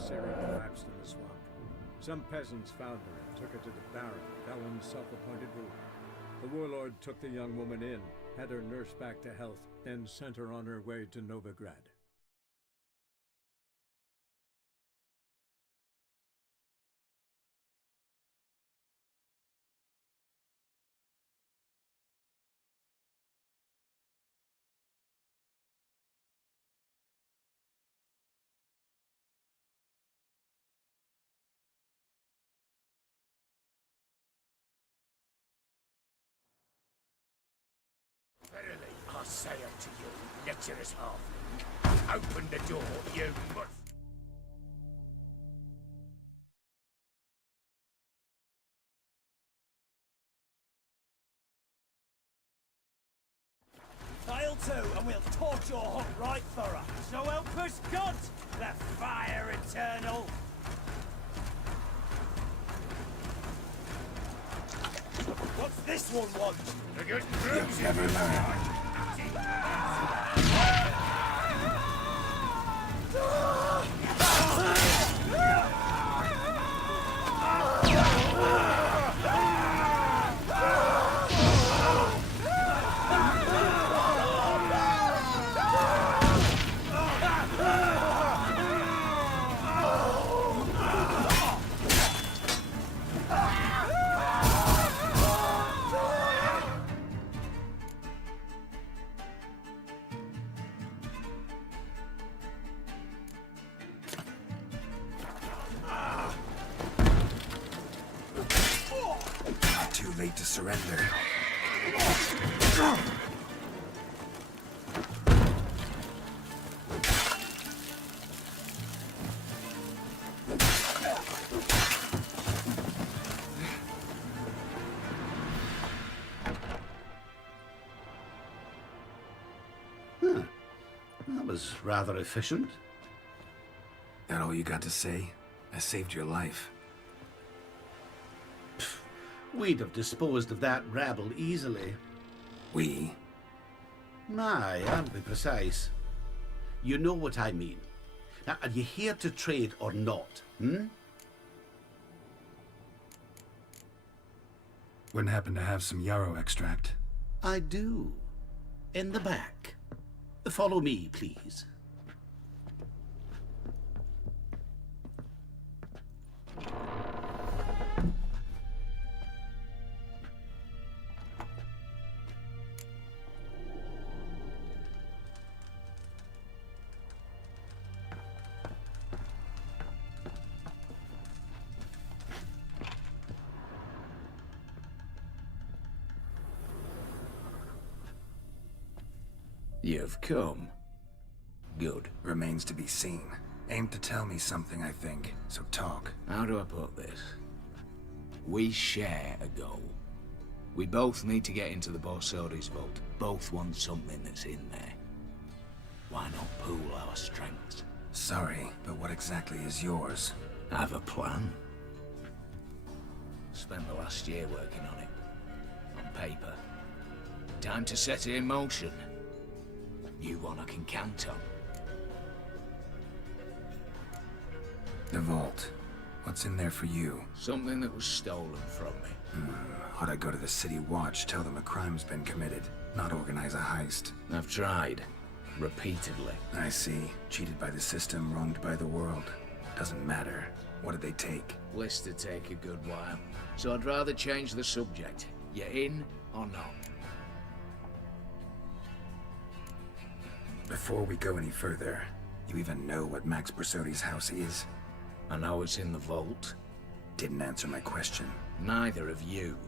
Ciri collapsed in the swamp. Some peasants found her and took her to the Baron, Elend's self-appointed ruler. The warlord took the young woman in, had her nursed back to health, and sent her on her way to Novigrad. Verily, I say unto you, lecherous halfling, open the door, you must. Fail to, and we'll torch your hut right thorough. So help us God, the fire eternal. What's this one want? To get crazy. Never learn. Too late to surrender. That was rather efficient. That all you got to say? I saved your life. We'd have disposed of that rabble easily. We? Aye, I'll be precise. You know what I mean. Now, are you here to trade or not, Wouldn't happen to have some yarrow extract. I do. In the back. Follow me, please. You've come. Good. Remains to be seen. Aim to tell me something, I think. So talk. How do I put this? We share a goal. We both need to get into the Borsodi's vault. Both want something that's in there. Why not pool our strengths? Sorry, but what exactly is yours? I have a plan. Spent the last year working on it. On paper. Time to set it in motion. You one I can count on. The vault. What's in there for you? Something that was stolen from me. Ought I go to the city watch, tell them a crime's been committed, not organize a heist? I've tried. Repeatedly. I see. Cheated by the system, wronged by the world. Doesn't matter. What did they take? List to take a good while. So I'd rather change the subject. You in or not? Before we go any further, you even know what Max Borsodi's house is? I know it's in the vault. Didn't answer my question. Neither of you.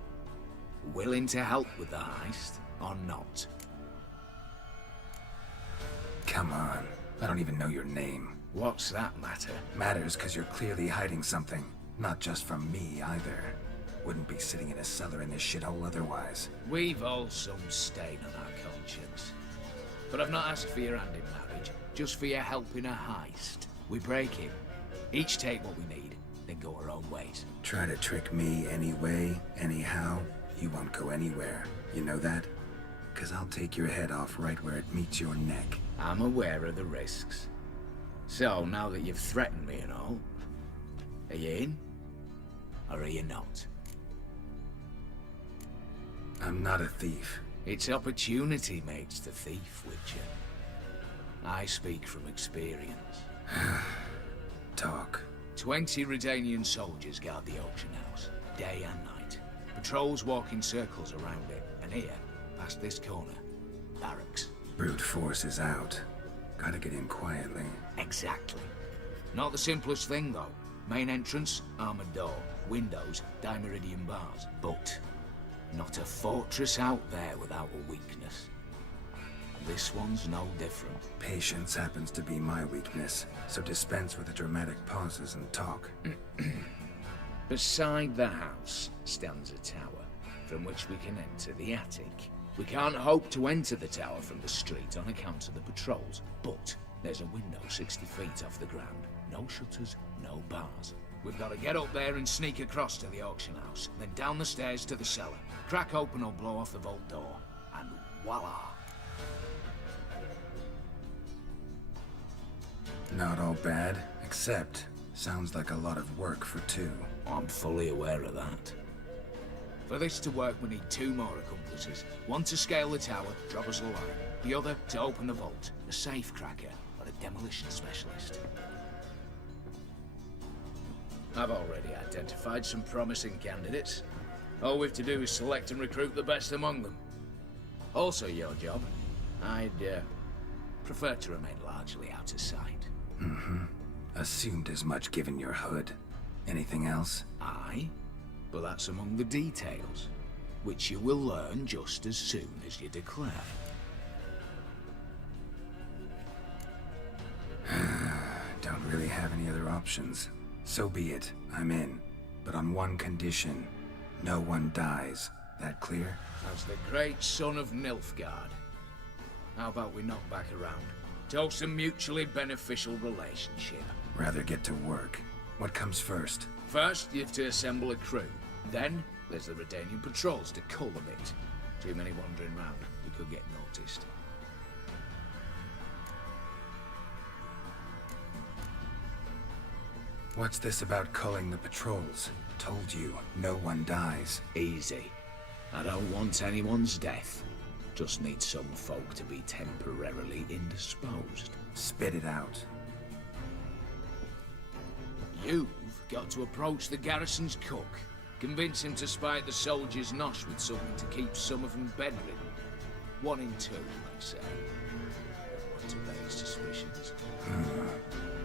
Willing to help with the heist or not? Come on. I don't even know your name. What's that matter? Matters because you're clearly hiding something. Not just from me, either. Wouldn't be sitting in a cellar in this shithole otherwise. We've all some stain on our conscience. But I've not asked for your hand in marriage, just for your help in a heist. We break him. Each take what we need, then go our own ways. Try to trick me anyway, anyhow, you won't go anywhere. You know that? 'Cause I'll take your head off right where it meets your neck. I'm aware of the risks. So, now that you've threatened me and all, are you in? Or are you not? I'm not a thief. It's opportunity makes the thief, Witcher. I speak from experience. Talk. 20 Redanian soldiers guard the auction house, day and night. Patrols walk in circles around it, and here, past this corner, barracks. Brute force is out. Gotta get in quietly. Exactly. Not the simplest thing, though. Main entrance, armored door, windows, dimeridian bars. But not a fortress out there without a weakness. This one's no different. Patience happens to be my weakness, so dispense with the dramatic pauses and talk. Beside the house stands a tower, from which we can enter the attic. We can't hope to enter the tower from the street on account of the patrols, but there's a window 60 feet off the ground. No shutters, no bars. We've got to get up there and sneak across to the auction house, then down the stairs to the cellar. Crack open or blow off the vault door, and voila! Not all bad, except sounds like a lot of work for two. I'm fully aware of that. For this to work, we need 2 more accomplices. One to scale the tower, drop us a line. The other to open the vault, a safe cracker or a demolition specialist. I've already identified some promising candidates. All we have to do is select and recruit the best among them. Also your job. I'd prefer to remain largely out of sight. Assumed as much given your hood. Anything else? Aye, but that's among the details, which you will learn just as soon as you declare. Don't really have any other options. So be it, I'm in. But on one condition. No one dies. That clear? As the great son of Nilfgaard. How about we knock back around? Toast a mutually beneficial relationship. Rather get to work. What comes first? First, you have to assemble a crew. Then, there's the Redanian patrols to cull a bit. Too many wandering round. We could get noticed. What's this about culling the patrols? Told you, no one dies. Easy. I don't want anyone's death. Just need some folk to be temporarily indisposed. Spit it out. You've got to approach the garrison's cook. Convince him to spite the soldiers' nosh with something to keep some of them bedridden. 1 in 2, let's say. What to base suspicions?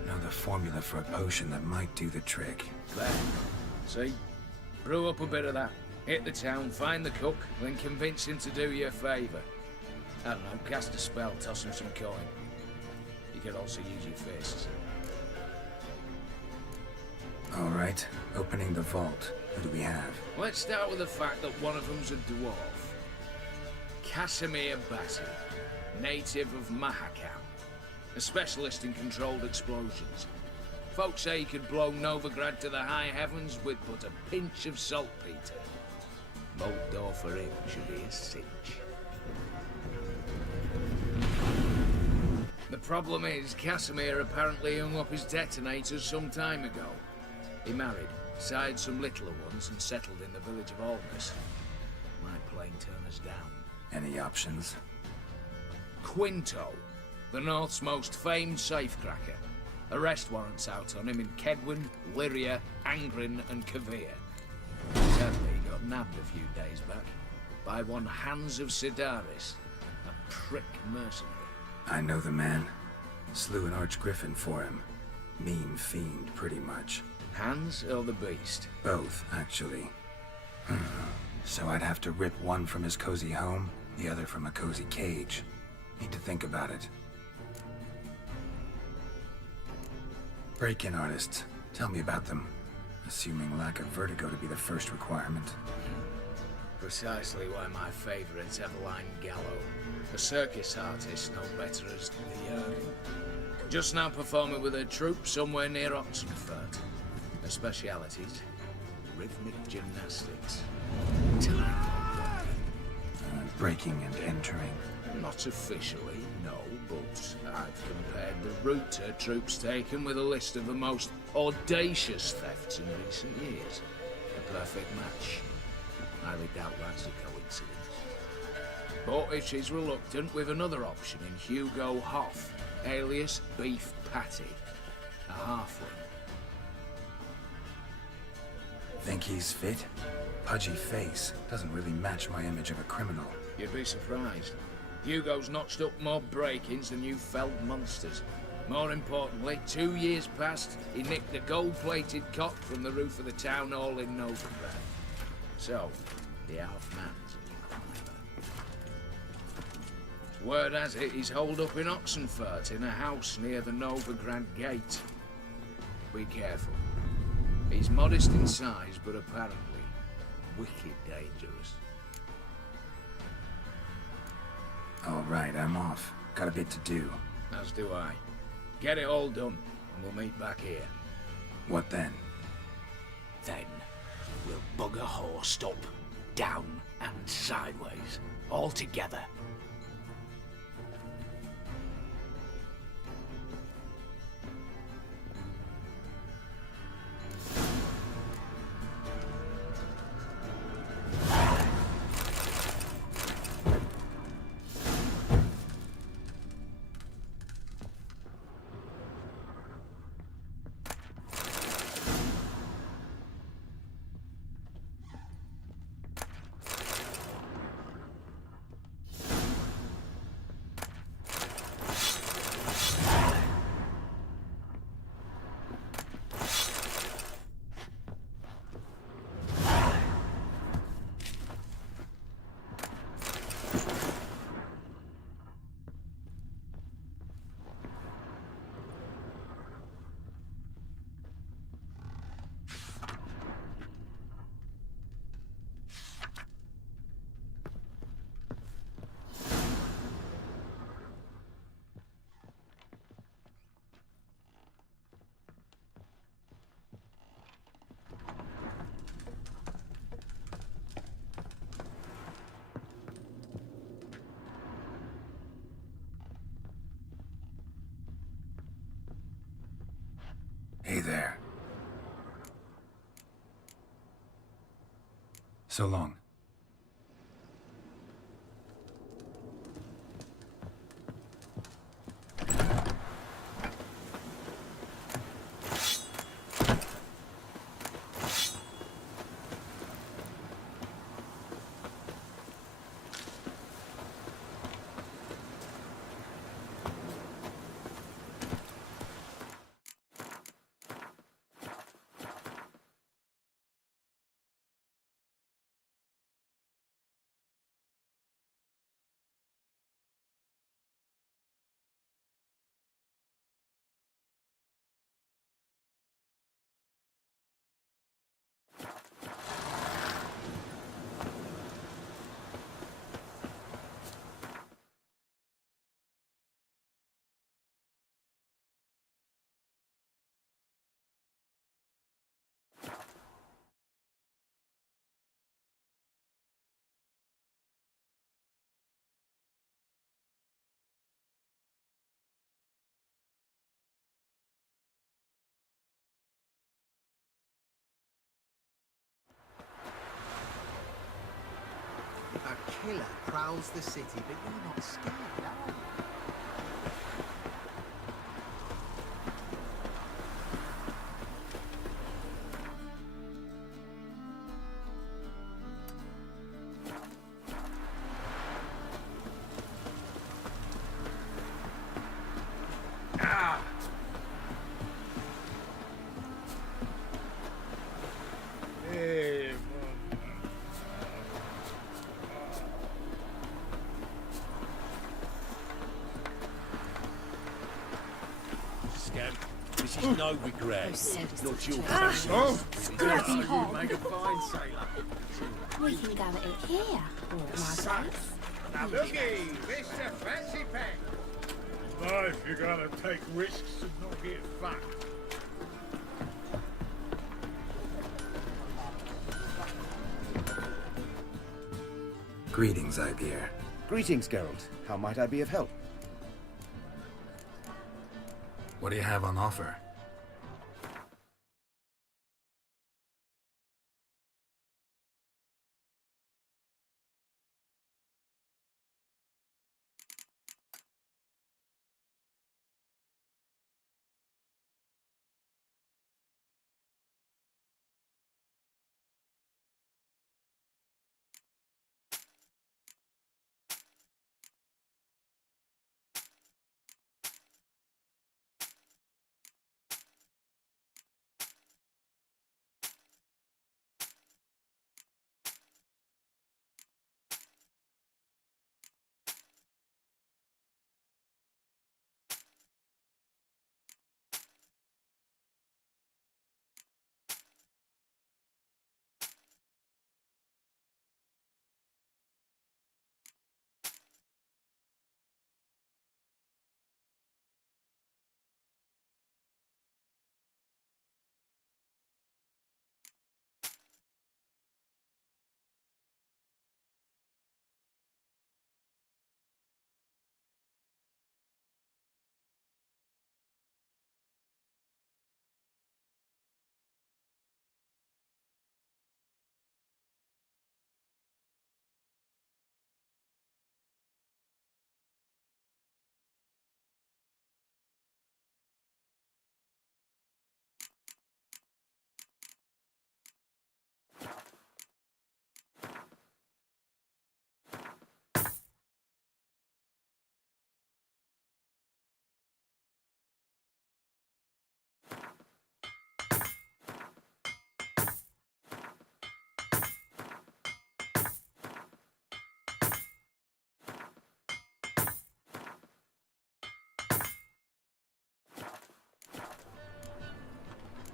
Know the formula for a potion that might do the trick. There. See? Brew up a bit of that. Hit the town, find the cook, then convince him to do you a favour. I don't know, cast a spell, toss him some coin. You could also use your fists. All right, opening the vault. Who do we have? Let's start with the fact that one of them's a dwarf. Casimir Batty, native of Mahakam. A specialist in controlled explosions. Folks say he could blow Novigrad to the high heavens with but a pinch of saltpeter. Vault door for him should be a cinch. The problem is, Casimir apparently hung up his detonators some time ago. He married, sired some littler ones, and settled in the village of Aldous. Might plain turn us down. Any options? Quinto, the North's most famed safecracker. Arrest warrants out on him in Kedwin, Lyria, Angrin, and Kavir. Sadly, he got nabbed a few days back by one Hans of Sidaris, a prick mercenary. I know the man. Slew an archgriffin for him. Mean fiend, pretty much. Hans or the beast? Both, actually. So I'd have to rip one from his cozy home, the other from a cozy cage. Need to think about it. Break-in artists. Tell me about them. Assuming lack of vertigo to be the first requirement. Precisely why my favourite's Eveline Gallo. A circus artist no better as the just now performing with her troupe somewhere near Oxenfurt. Her specialities, rhythmic gymnastics. Breaking and entering. Not officially, no, but I've compared the route her troops taken with a list of the most audacious thefts in recent years. A perfect match. Highly doubt that's a coincidence. But if she's reluctant, we've another option in Hugo Hoff, alias Beef Patty, a halfling. Think he's fit? Pudgy face doesn't really match my image of a criminal. You'd be surprised. Hugo's notched up more break-ins than you felled monsters. More importantly, 2 years past, he nicked a gold-plated cock from the roof of the town hall in Novigrad. So, the half-man's a climber. Word has it he's holed up in Oxenfurt in a house near the Novigrad gate. Be careful. He's modest in size, but apparently wicked dangerous. All right, I'm off. Got a bit to do. As do I. Get it all done, and we'll meet back here. What then? Then, we'll bugger horsed up, down and sideways, all together. Hey there. So long. A killer prowls the city, but you're not scared, are you? This is no regret. Not your passion. Bloody hog. Make a fine sailor. We can go at it here, or at my place. Now looky, Mr. Fancy Pack. In life, you gotta take risks and not get fucked. Greetings, Ibeer. Greetings, Geralt. How might I be of help? What do you have on offer?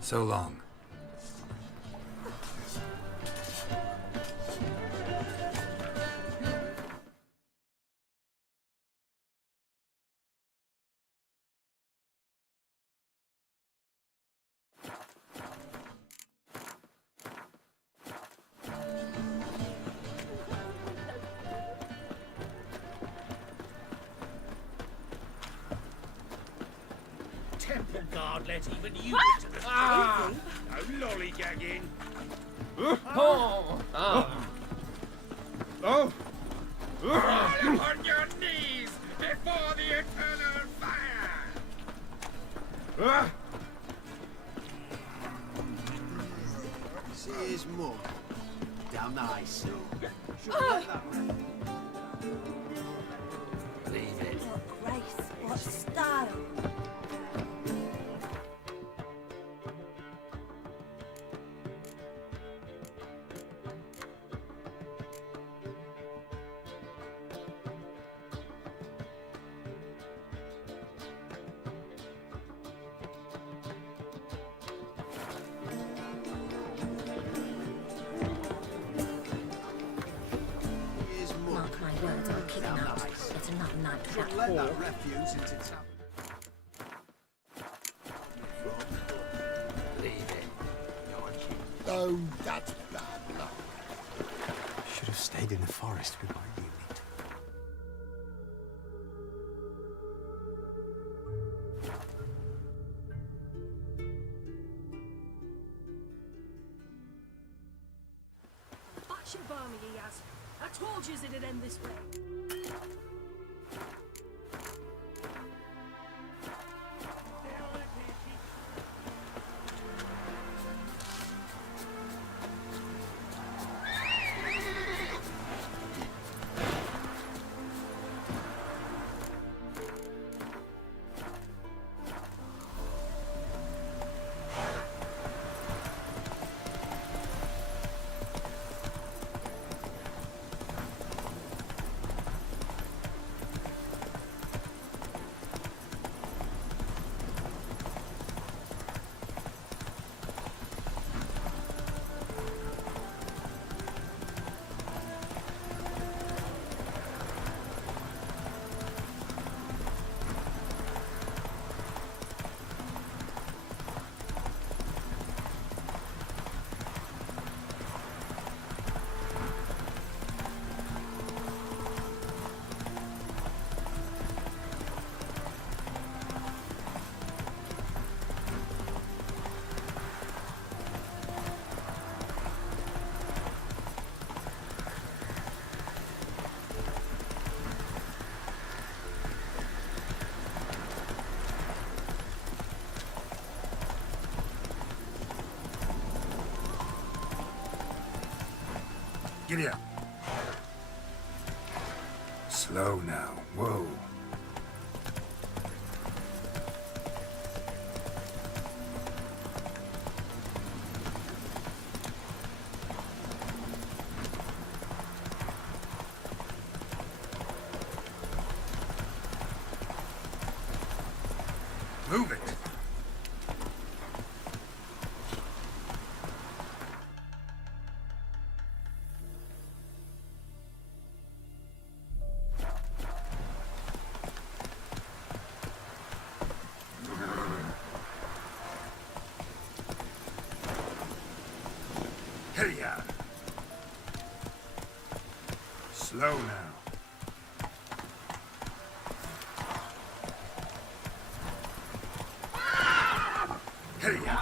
So long. Temple guard let even you into the No lollygagging. Oh! Fall on your knees before the eternal fire. See his mum. Down the high seat. Leave it. What grace, what style. His mum. Mark my words, I'll kick him out. It's another night for that Shouldn't let whore. that refuse into town. Leave it. Oh, that's bad luck. Should have stayed in the forest with my unit. Batshit balmy he has. I told you it'd end this way. Giddy up. Slow now. Whoa. Move it. Hey-ya. Slow now. Hey-ya.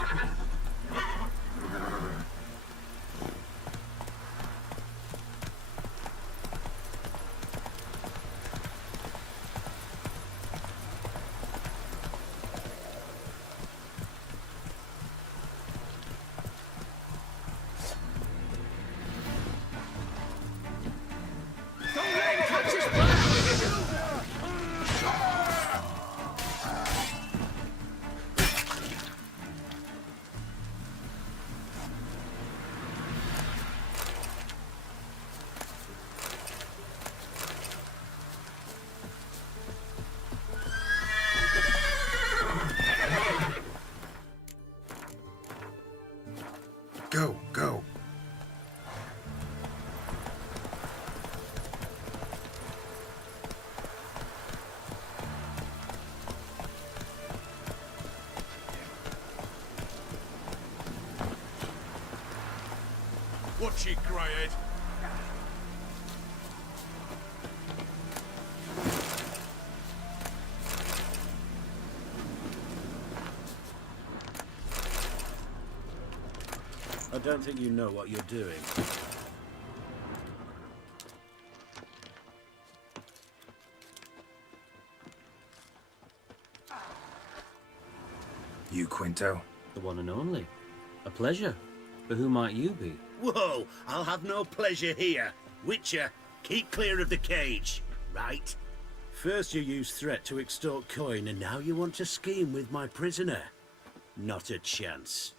Go, go. Watch it, Greyhead. I don't think you know what you're doing. You, Quinto? The one and only. A pleasure. But who might you be? Whoa! I'll have no pleasure here. Witcher, keep clear of the cage, right? First you used threat to extort coin, and now you want to scheme with my prisoner. Not a chance.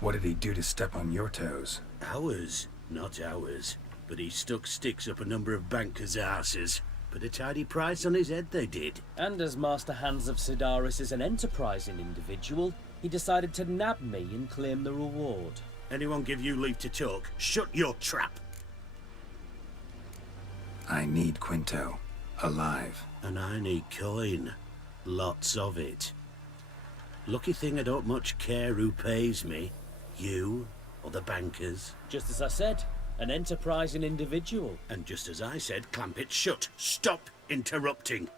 What did he do to step on your toes? Ours, not ours. But he stuck sticks up a number of bankers' arses. Put a tidy price on his head, they did. And as Master Hans of Sidaris is an enterprising individual, he decided to nab me and claim the reward. Anyone give you leave to talk? Shut your trap! I need Quinto. Alive. And I need coin. Lots of it. Lucky thing I don't much care who pays me. You or the bankers. Just as I said, an enterprising individual. And just as I said, clamp it shut. Stop interrupting.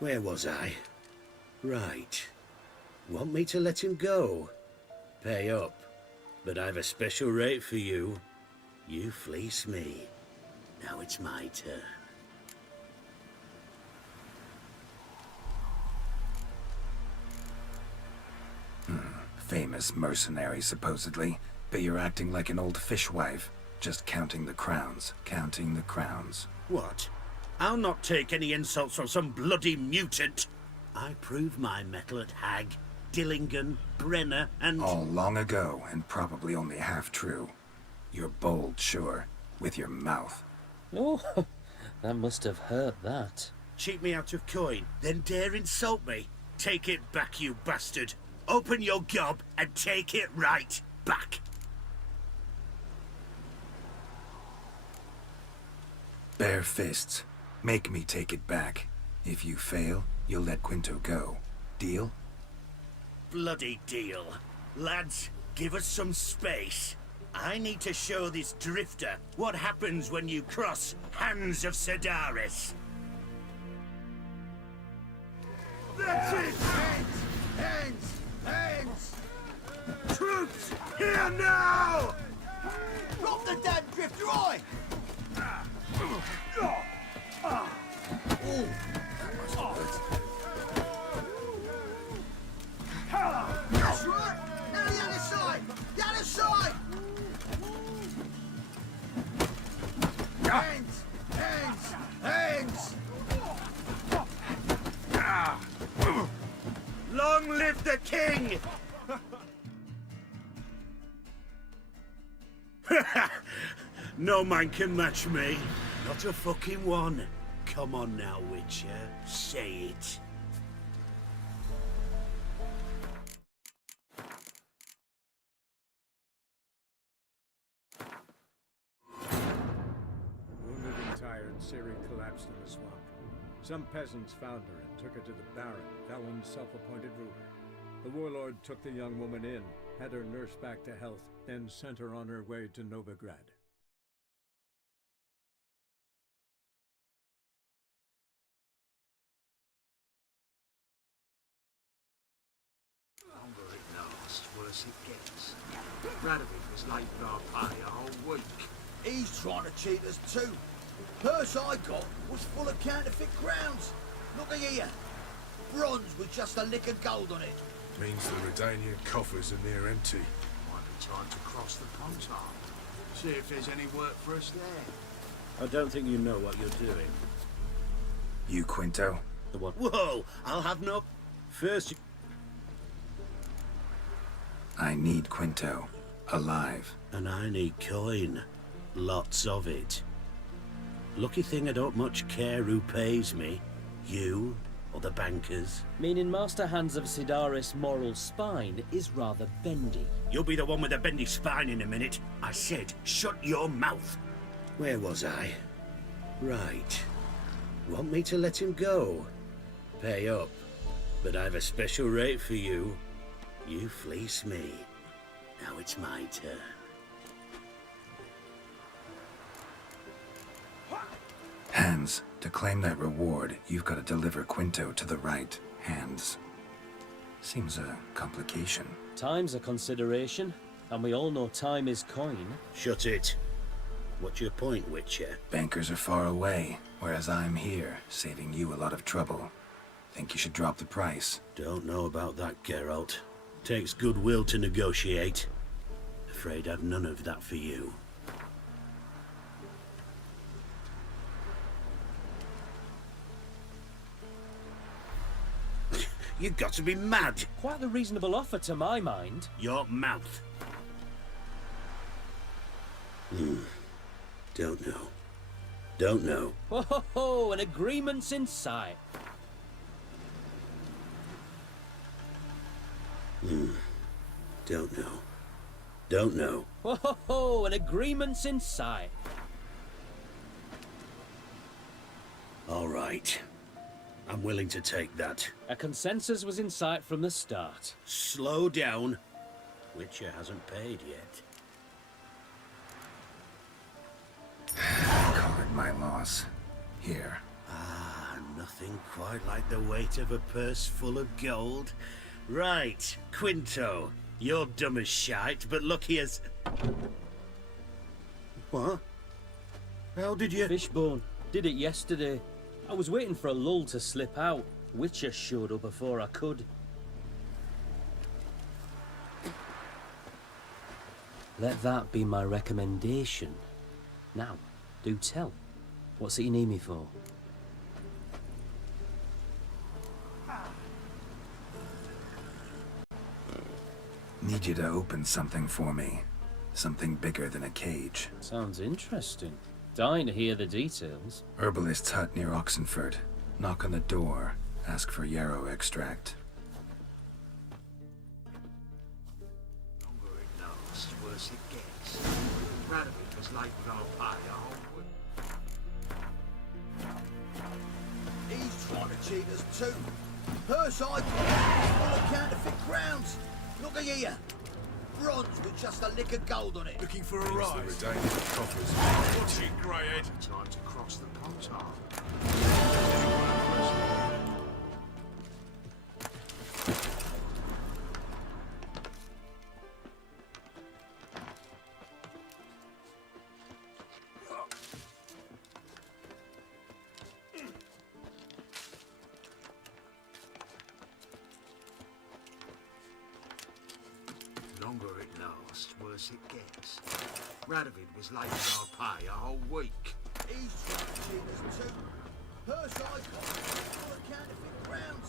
Where was I? Right. Want me to let him go? Pay up. But I've a special rate for you. You fleece me. Now it's my turn. Famous mercenary, supposedly. But you're acting like an old fishwife. Just counting the crowns. Counting the crowns. What? I'll not take any insults from some bloody mutant. I prove my mettle at Hag, Dillingen, Brenner, and... All long ago, and probably only half true. You're bold, sure. With your mouth. Oh, that must have hurt that. Cheat me out of coin, then dare insult me. Take it back, you bastard. Open your gob and take it right back. Bare fists. Make me take it back. If you fail, you'll let Quinto go. Deal? Bloody deal. Lads, give us some space. I need to show this drifter what happens when you cross Hands of Sidaris. That's it! Hands! Hands! Hands! Troops, here now! Drop the damn drifter, oi! That's right! Now the other side! The other side! the king! No man can match me. Not a fucking one. Come on now, Witcher. Say it. Wounded and tired, Ciri collapsed in the swamp. Some peasants found her and took her to the Baron, Valen's self-appointed ruler. The warlord took the young woman in, had her nursed back to health, then sent her on her way to Novigrad. Longer it lasts, worse it gets. Radovid was late with our pay a whole week. He's trying to cheat us too. Purse I got was full of counterfeit crowns. Look at here. Bronze with just a lick of gold on it. Means the Redanian coffers are near empty. Might be time to cross the Pontar. See if there's any work for us there. I don't think you know what you're doing. You, Quinto? The what? Whoa! I'll have no... First you... I need Quinto. Alive. And I need coin. Lots of it. Lucky thing I don't much care who pays me. You or the bankers. Meaning Master Hans of Sidaris' moral spine is rather bendy. You'll be the one with the bendy spine in a minute. I said, shut your mouth. Where was I? Right. Want me to let him go? Pay up. But I've a special rate for you. You fleece me. Now it's my turn. Hands, to claim that reward, you've got to deliver Quinto to the right hands. Seems a complication. Time's a consideration, and we all know time is coin. Shut it. What's your point, Witcher? Bankers are far away, whereas I'm here, saving you a lot of trouble. Think you should drop the price? Don't know about that, Geralt. Takes goodwill to negotiate. Afraid I've none of that for you. You've got to be mad! Quite the reasonable offer to my mind. Your mouth. Don't know. Don't know. Ho ho ho! An agreement's in sight. Don't know. Don't know. Ho ho ho! An agreement's in sight. All right. I'm willing to take that. A consensus was in sight from the start. Slow down. Witcher hasn't paid yet. Call it my loss. Here. Ah, nothing quite like the weight of a purse full of gold. Right, Quinto. You're dumb as shite, but lucky as... What? How did you... Fishbone. Did it yesterday. I was waiting for a lull to slip out. Witcher showed up before I could. Let that be my recommendation. Now, do tell. What's it you need me for? Need you to open something for me. Something bigger than a cage. Sounds interesting. Dying to hear the details. Herbalist's hut near Oxenford. Knock on the door. Ask for yarrow extract. Longer it lasts, worse it gets. Radovid was late with our pay a whole week. He's trying to cheat us too. Purse I got was full of counterfeit crowns. Look at here. Bronze with just a lick of gold on it. Looking for a ride? The Redanian coffers. Watch it, Greyhead. Time to cross the Pontar. Longer it lasts, worse it gets. Radovid was late with our pay a whole week. He's trying to cheat us too. Purse I got was full of counterfeit crowns.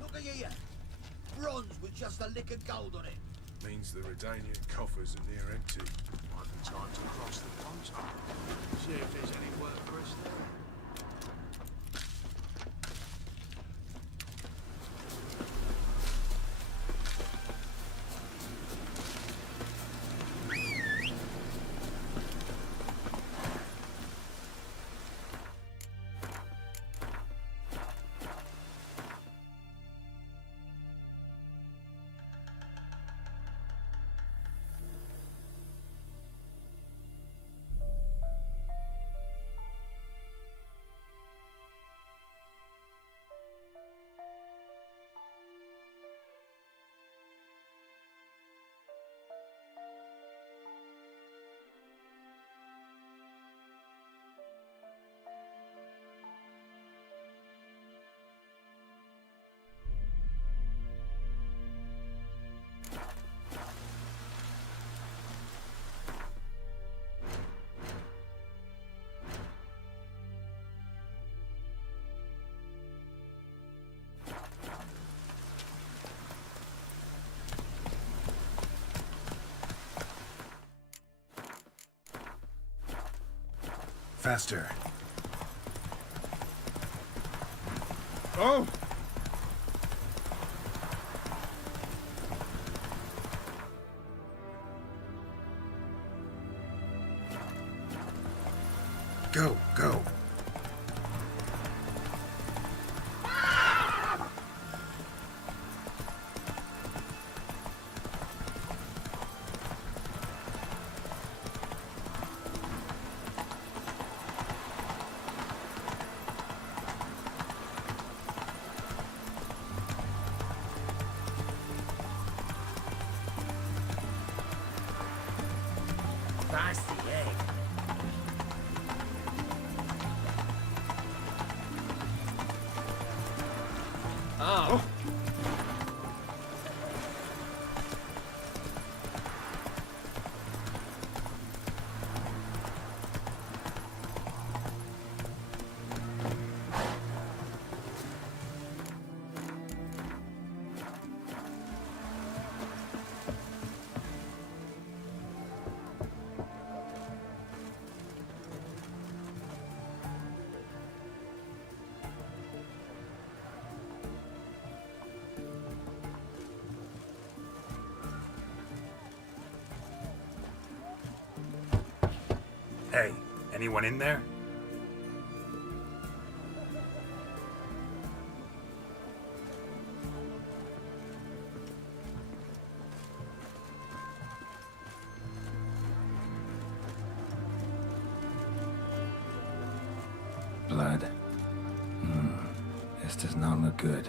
Look at here. Bronze with just a lick of gold on it. Means the Redanian coffers are near empty. Might be time to cross the pond. See if there's any work for us there. Faster. Oh! Go, go. That's the egg. Oh. Hey, anyone in there? Blood. This does not look good.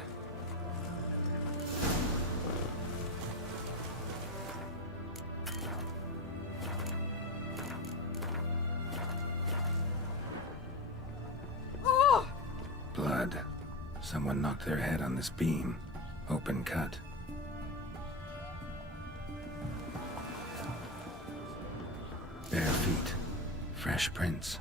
Blood. Someone knocked their head on this beam. Open cut. Bare feet. Fresh prints.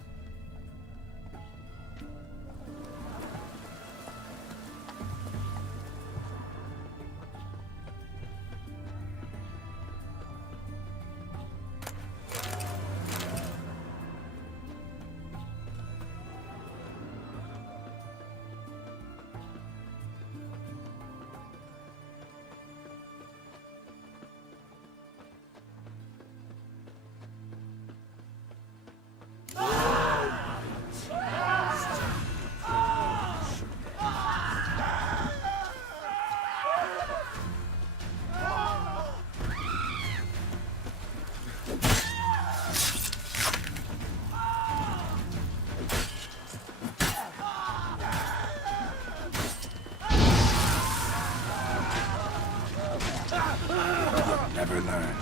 Never learn.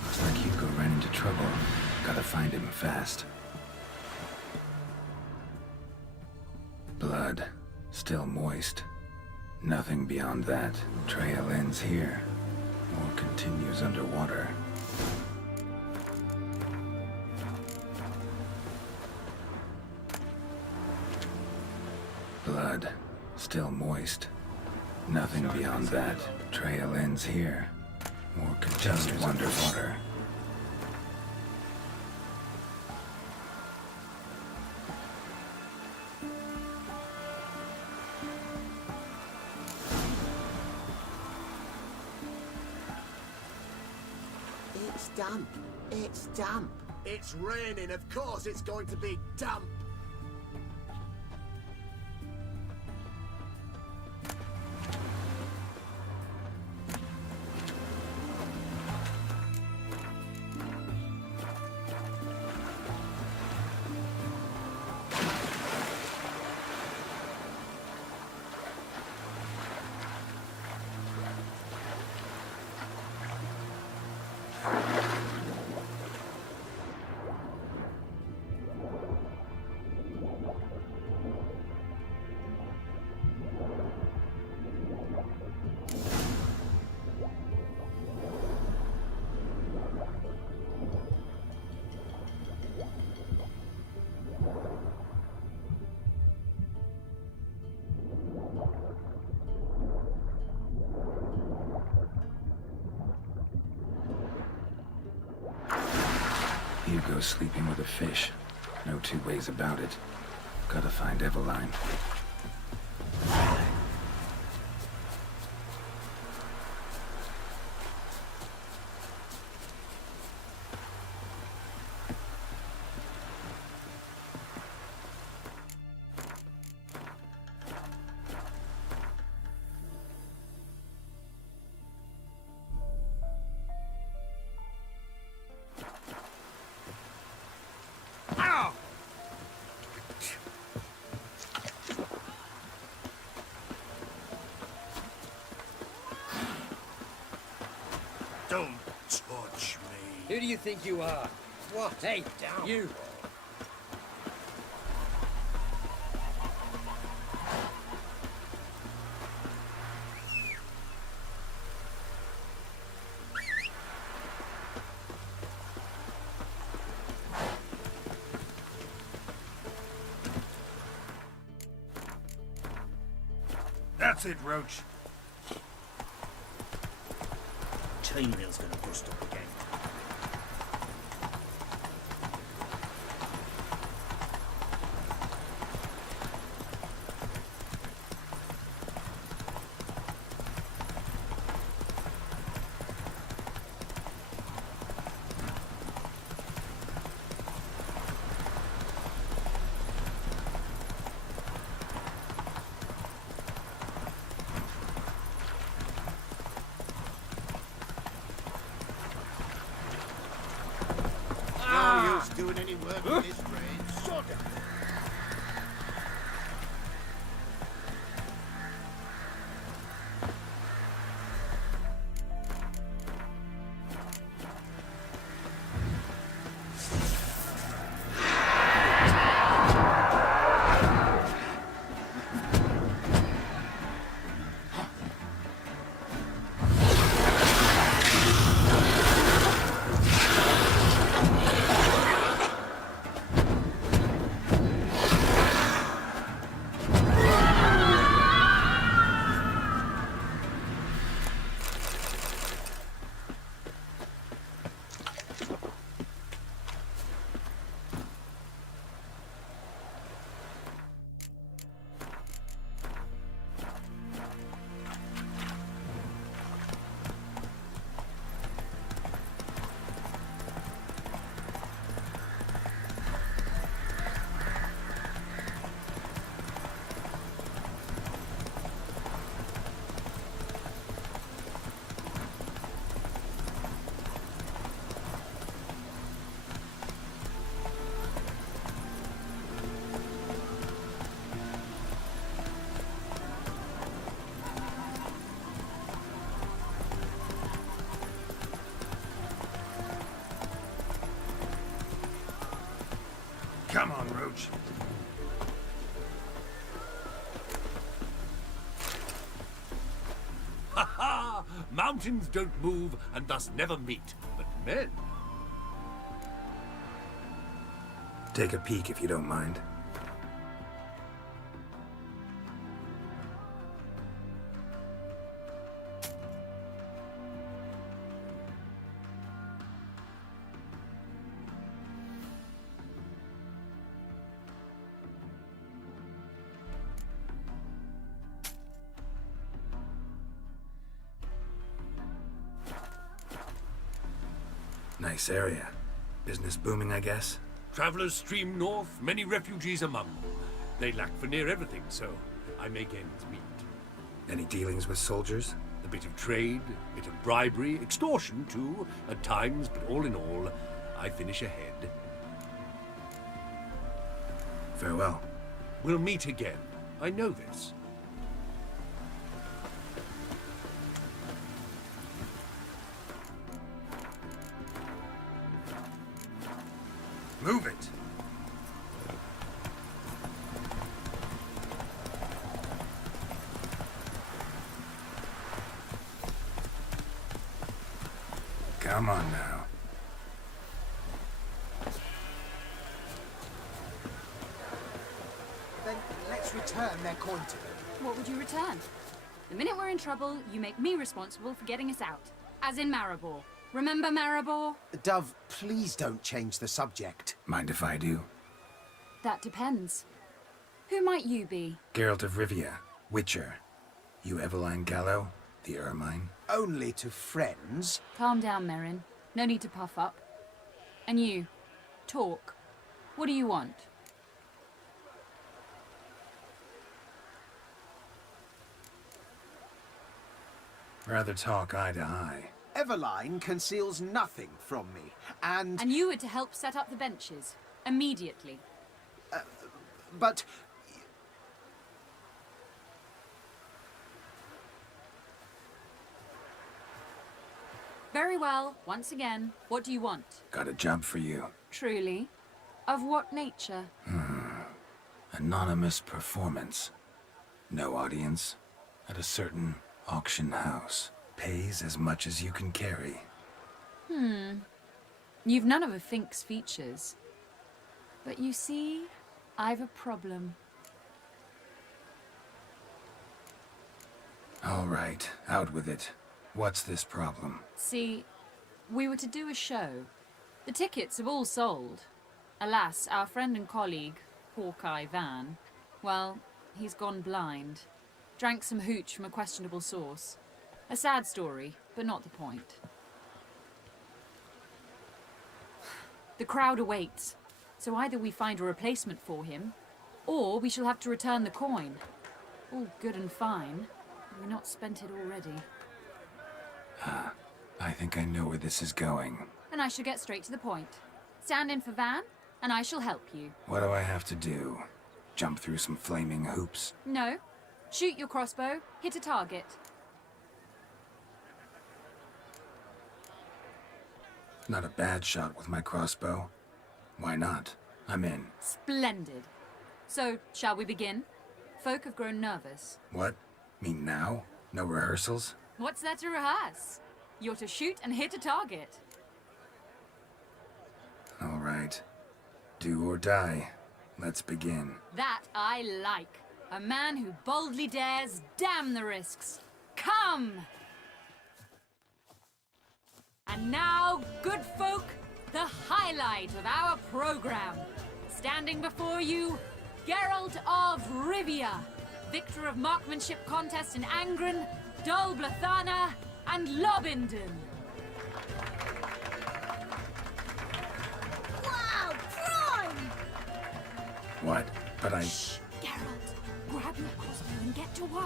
Looks like Hugo ran into trouble. Gotta find him fast. Blood. Still moist. Nothing beyond that. Trail ends here. Or continues underwater. hoist. Nothing beyond that. Trail ends here. More containers underwater. It's damp. It's damp. It's raining, of course it's going to be damp. Hugo's sleeping with a fish. No two ways about it. Gotta find Eveline. Don't touch me. Who do you think you are? What? Hey, down. You. That's it, Roach. Chainmail's gonna bust up again. No use doing any work in this rain. Sod it. Come on, Roach. Ha ha! Mountains don't move and thus never meet, but men. Take a peek if you don't mind. Nice area. Business booming, I guess? Travelers stream north, many refugees among them. They lack for near everything, so I make ends meet. Any dealings with soldiers? A bit of trade, a bit of bribery, extortion too, at times, but all in all, I finish ahead. Farewell. We'll meet again. I know this. Move it! Come on now. Then let's return their coin to them. What would you return? The minute we're in trouble, you make me responsible for getting us out. As in Maribor. Remember Maribor? Dove, please don't change the subject. Mind if I do? That depends. Who might you be? Geralt of Rivia, Witcher. You Eveline Gallo, the Ermine. Only to friends. Calm down, Merrin. No need to puff up. And you, talk. What do you want? Rather talk eye to eye. Eveline conceals nothing from me, and... And you were to help set up the benches. Immediately. But... Very well. Once again, what do you want? Got a job for you. Truly? Of what nature? Anonymous performance. No audience. At a certain auction house. Pays as much as you can carry. You've none of a Fink's features. But you see, I've a problem. All right, out with it. What's this problem? See, we were to do a show. The tickets have all sold. Alas, our friend and colleague, Hawkeye Van, well, he's gone blind. Drank some hooch from a questionable source. A sad story, but not the point. The crowd awaits, so either we find a replacement for him, or we shall have to return the coin. All good and fine. We've not spent it already. I think I know where this is going. And I shall get straight to the point. Stand in for Van, and I shall help you. What do I have to do? Jump through some flaming hoops? No. Shoot your crossbow, hit a target. Not a bad shot with my crossbow. Why not? I'm in. Splendid. So, shall we begin? Folk have grown nervous. What? Mean now? No rehearsals? What's there to rehearse? You're to shoot and hit a target. All right. Do or die. Let's begin. That I like. A man who boldly dares, damn the risks. Come! And now, good folk, the highlight of our program. Standing before you, Geralt of Rivia, victor of marksmanship contest in Angren, Dol Blathana, and Lobindon. Wow, prime! What? But I... Shh, Geralt, grab your crossbow and get to work.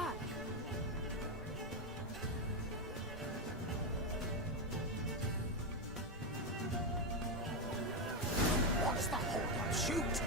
What's the hold-up? Shoot!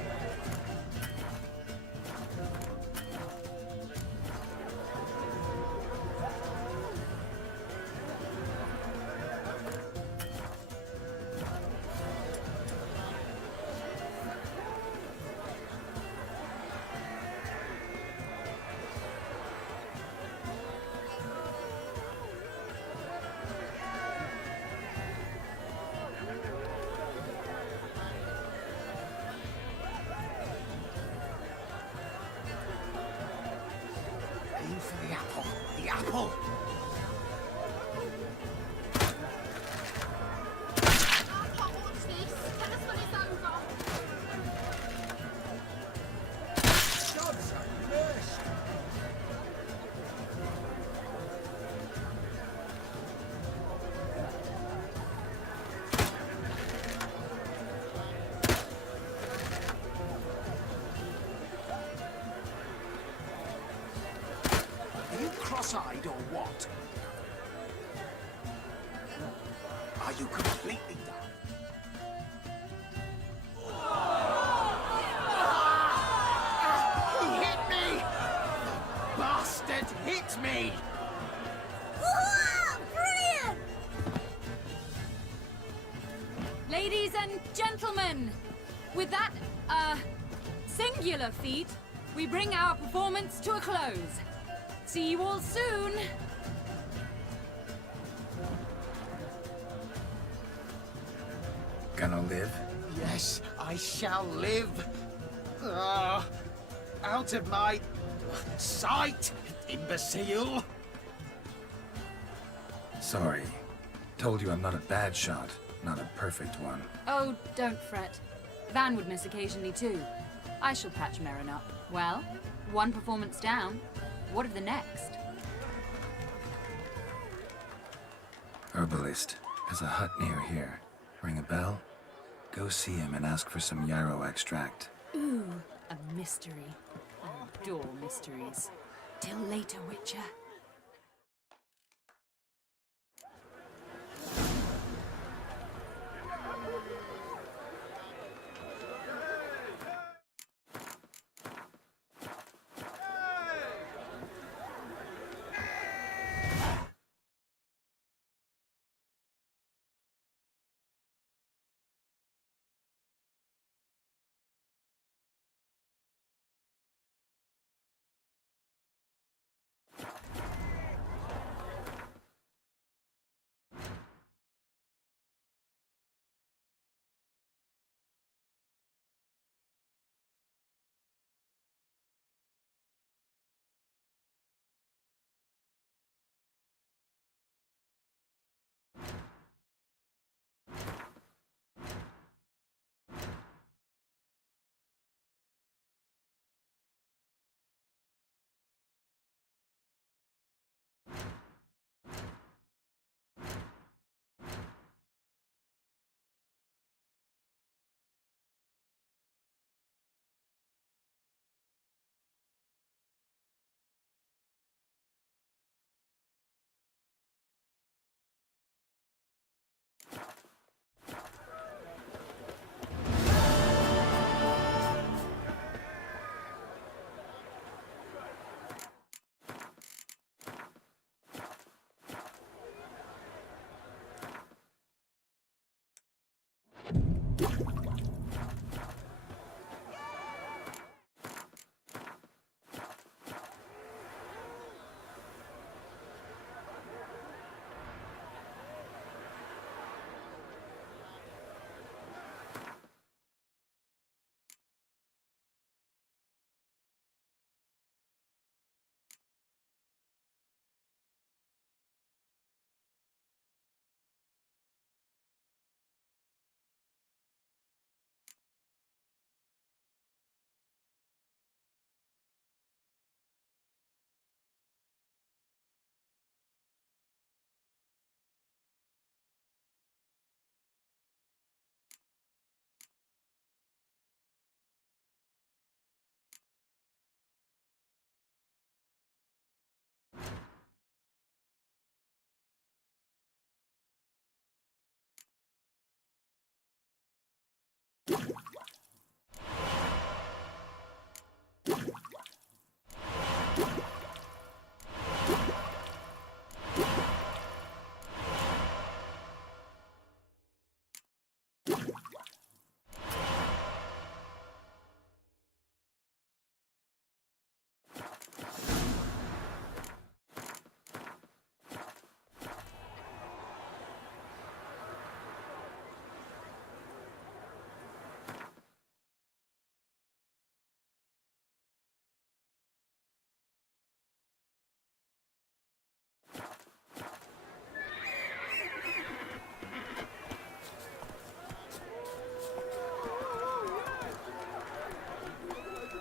you completely done? He hit me! Bastard hit me! Brilliant! Ladies and gentlemen, with that, singular feat, we bring our performance to a close. See you all soon! Gonna live? Yes, I shall live. Ah, out of my sight, imbecile. Sorry. Told you I'm not a bad shot, not a perfect one. Oh, don't fret. Van would miss occasionally too. I shall patch Merrin up. Well, one performance down. What of the next? Herbalist. There's a hut near here. Ring a bell? Go see him and ask for some yarrow extract. Ooh, a mystery. I adore mysteries. Till later, Witcher.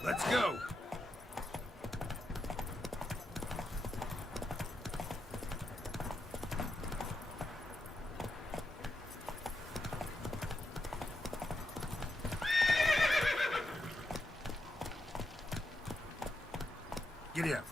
Let's go! Giddy up.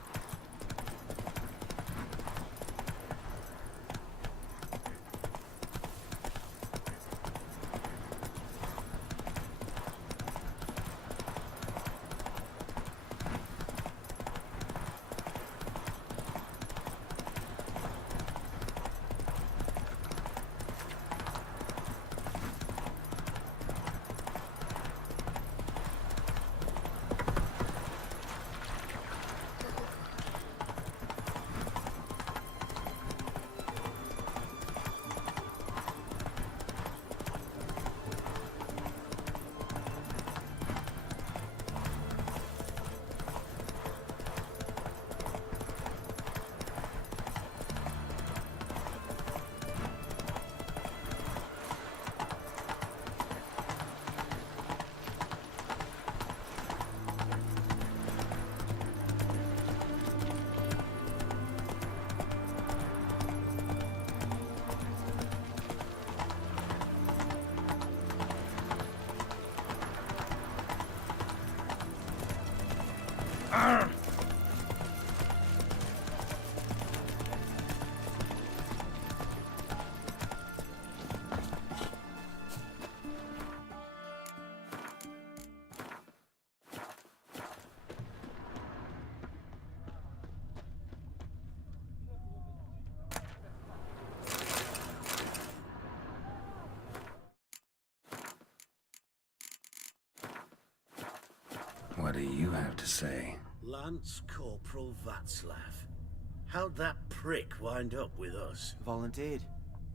do you have to say? Lance Corporal Václav. How'd that prick wind up with us? Volunteered.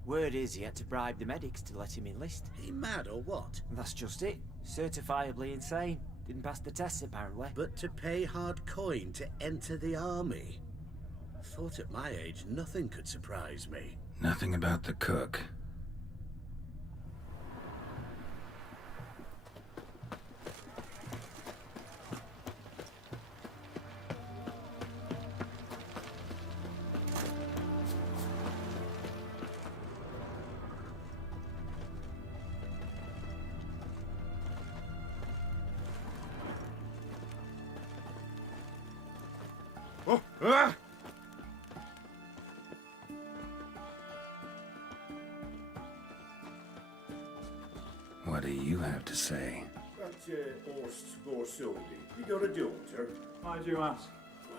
Word is he had to bribe the medics to let him enlist. He mad or what? That's just it. Certifiably insane. Didn't pass the tests, apparently. But to pay hard coin to enter the army? Thought at my age nothing could surprise me. Nothing about the cook. What do you have to say? That horse Borsodi, you got a daughter? Why do you ask?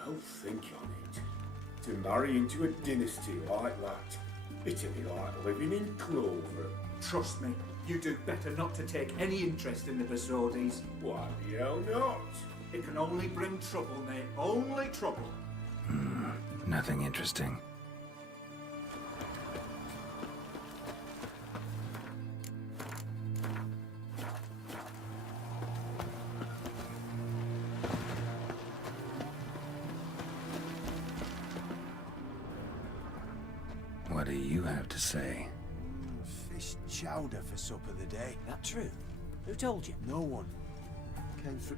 Well, think on it. To marry into a dynasty like that, it'd be like living in clover. Trust me, you do better not to take any interest in the Besodis. Why the hell not? It can only bring trouble, mate. Only trouble. Nothing interesting. What do you have to say? Fish chowder for supper the day. That true? Who told you? No one. Came through...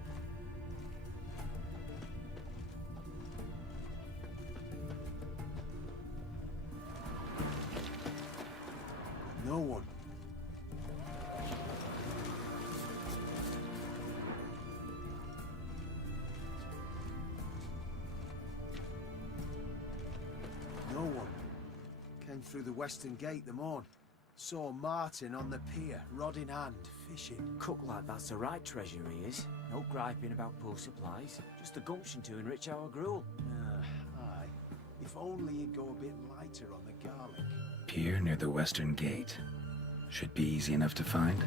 No one. No one. Came through the western gate the morn. Saw Martin on the pier, rod in hand, fishing. Cook like that's the right treasure he is. No griping about poor supplies. Just the gumption to enrich our gruel. Aye. If only he'd go a bit lighter on the garlic. Pier near the western gate. Should be easy enough to find.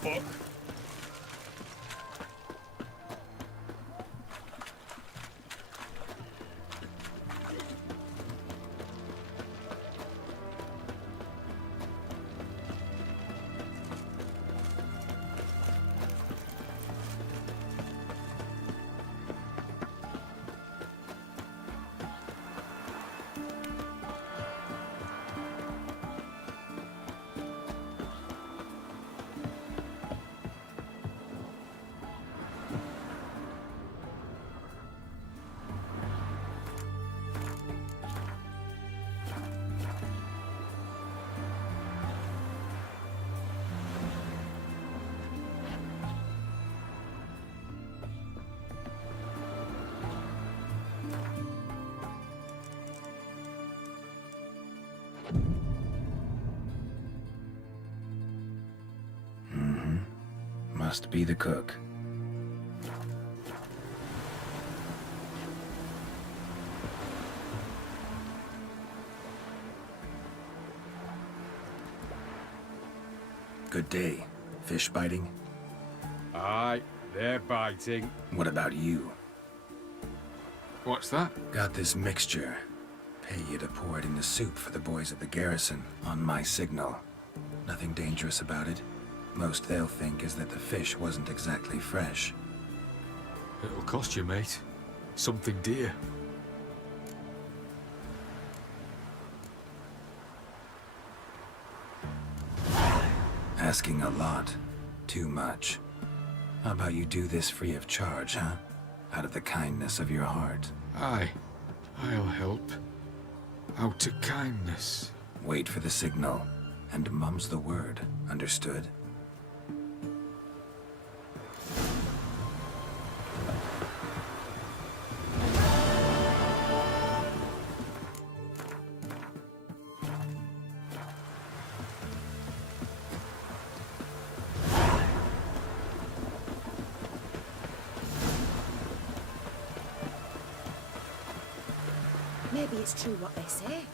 Fuck. Must be the cook. Good day. Fish biting? Aye, they're biting. What about you? What's that? Got this mixture. Pay you to pour it in the soup for the boys at the garrison, on my signal. Nothing dangerous about it. Most they'll think is that the fish wasn't exactly fresh. It'll cost you, mate. Something dear. Asking a lot. Too much. How about you do this free of charge, huh? Out of the kindness of your heart. Aye, I'll help. Out of kindness. Wait for the signal, and mum's the word. Understood? Maybe it's true what they say.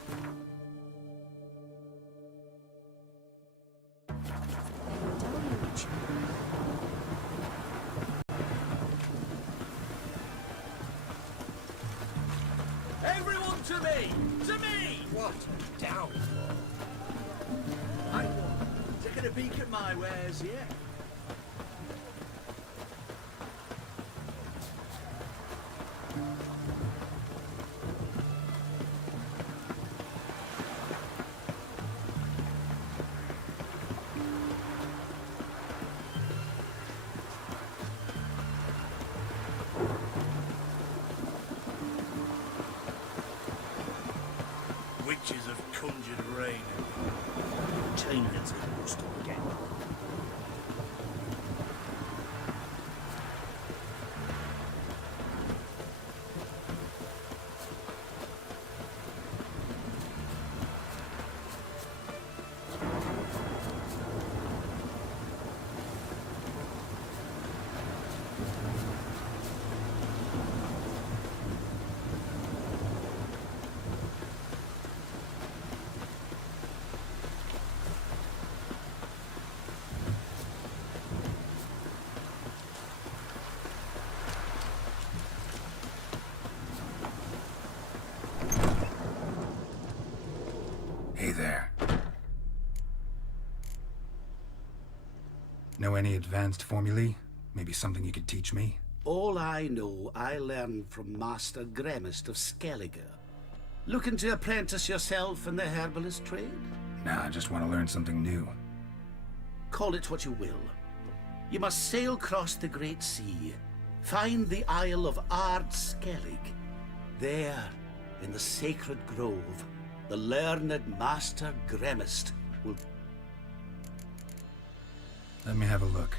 Everyone to me! To me! What a downfall. I won. Taking a peek at my wares, yeah? Witches have conjured rain. China's almost all again. Hey there. Know any advanced formulae? Maybe something you could teach me? All I know, I learned from Master Gremist of Skellige. Looking to apprentice yourself in the herbalist trade? Nah, I just want to learn something new. Call it what you will. You must sail across the Great Sea, find the Isle of Ard Skellig. There, in the sacred grove, the learned Master Gremist will... Let me have a look.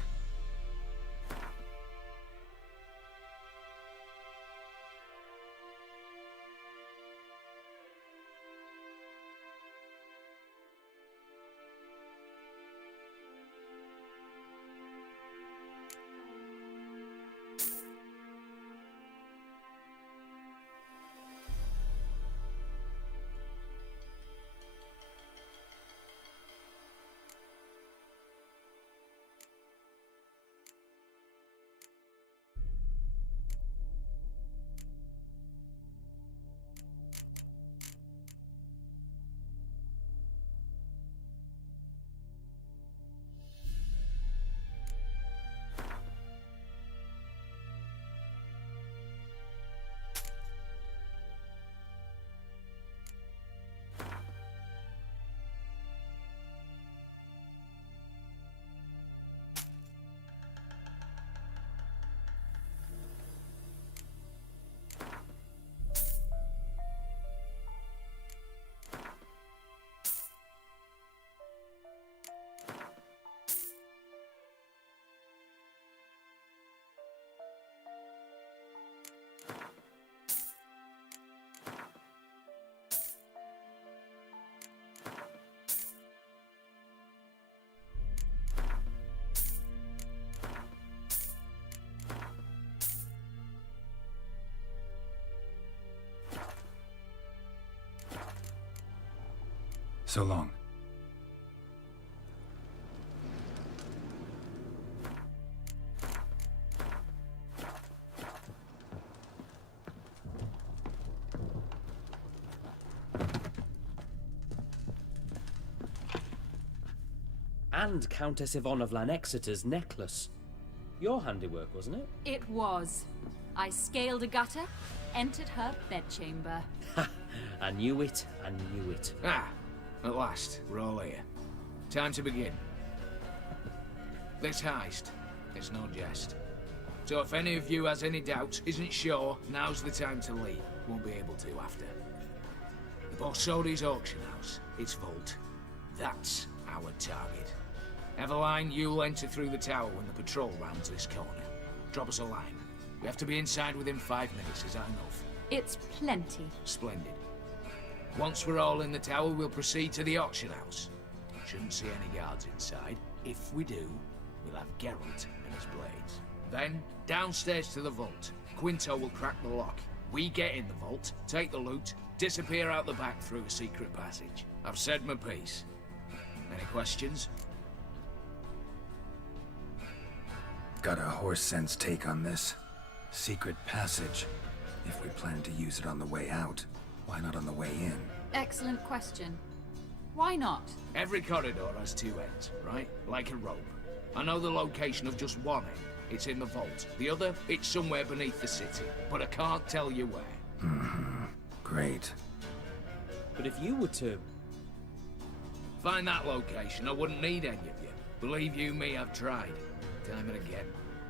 So long. And Countess Yvonne of Lanexeter's necklace. Your handiwork, wasn't it? It was. I scaled a gutter, entered her bedchamber. Ha! I knew it, I knew it. Ah, at last, we're all here. Time to begin. This heist, it's no jest. So if any of you has any doubts, isn't sure, now's the time to leave. Won't be able to after. The Borsodi's auction house, its vault. That's our target. Eveline, you'll enter through the tower when the patrol rounds this corner. Drop us a line. We have to be inside within 5 minutes, is that enough? It's plenty. Splendid. Once we're all in the tower, we'll proceed to the auction house. Shouldn't see any guards inside. If we do, we'll have Geralt and his blades. Then, downstairs to the vault. Quinto will crack the lock. We get in the vault, take the loot, disappear out the back through a secret passage. I've said my piece. Any questions? Got a horse sense take on this. Secret passage. If we plan to use it on the way out, why not on the way in? Excellent question. Why not? Every corridor has two ends, right? Like a rope. I know the location of just one end. It's in the vault. The other, it's somewhere beneath the city. But I can't tell you where. Great. But if you were to... Find that location, I wouldn't need any of you. Believe you me, I've tried. Time and again.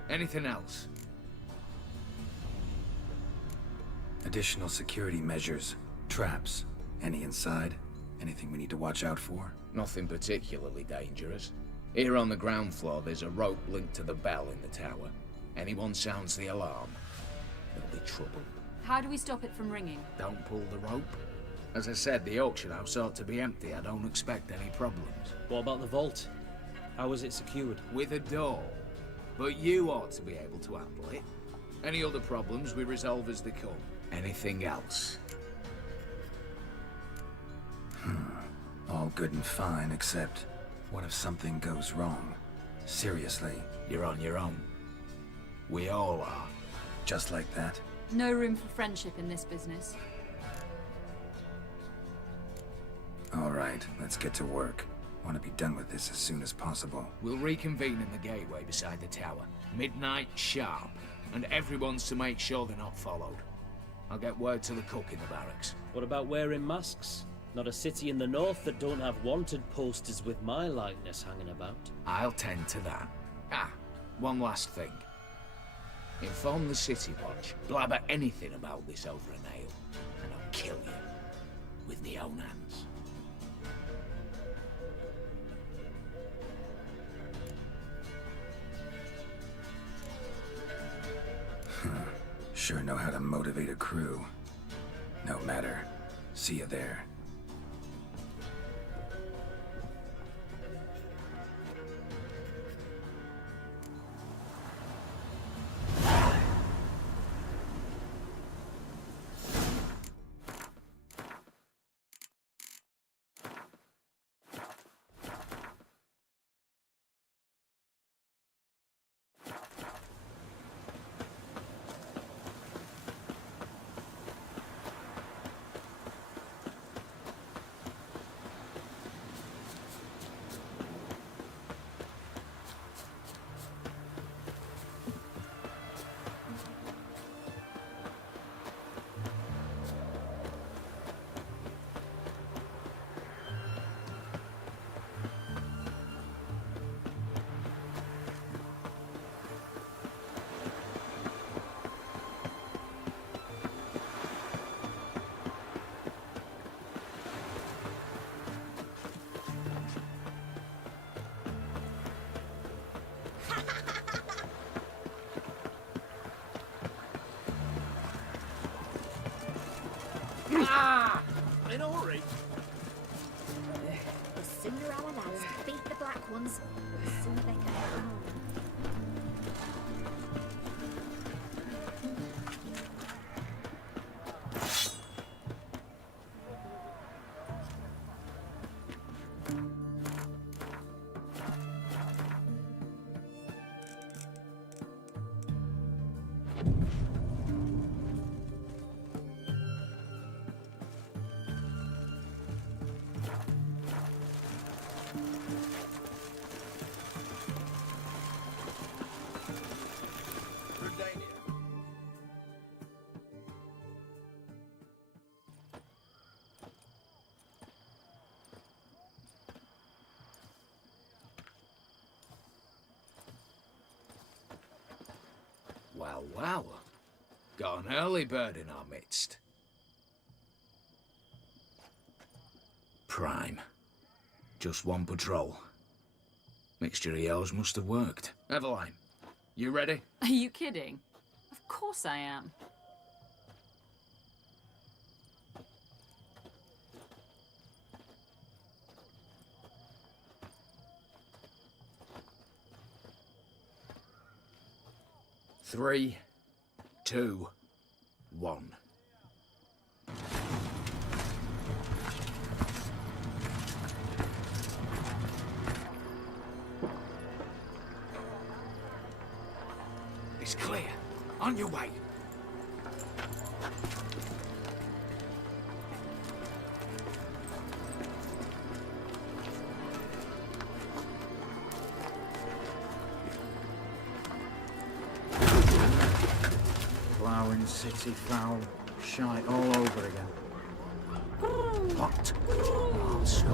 Anything else? Additional security measures. Traps. Any inside? Anything we need to watch out for? Nothing particularly dangerous. Here on the ground floor, there's a rope linked to the bell in the tower. Anyone sounds the alarm, there'll be trouble. How do we stop it from ringing? Don't pull the rope. As I said, the auction house ought to be empty. I don't expect any problems. What about the vault? How is it secured? With a door. But you ought to be able to handle it. Any other problems we resolve as they come. Anything else? All good and fine, except... what if something goes wrong? Seriously. You're on your own. We all are. Just like that? No room for friendship in this business. All right, let's get to work. Want to be done with this as soon as possible. We'll reconvene in the gateway beside the tower. Midnight sharp. And everyone's to make sure they're not followed. I'll get word to the cook in the barracks. What about wearing masks? Not a city in the north that don't have wanted posters with my likeness hanging about. I'll tend to that. Ah, one last thing. Inform the City Watch. Blabber anything about this over an ale, and I'll kill you. With my own hands. Sure know how to motivate a crew. No matter. See you there. In a hurry? The Cinderella lads beat the black ones, the sooner they can get them home. Well, well. Got an early bird in our midst. Prime. Just one patrol. Mixture of yours must have worked. Eveline, you ready? Are you kidding? Of course I am. Three, two, one. It's clear. On your way. Ploughing city foul. Shite all over again. What? Oh, so.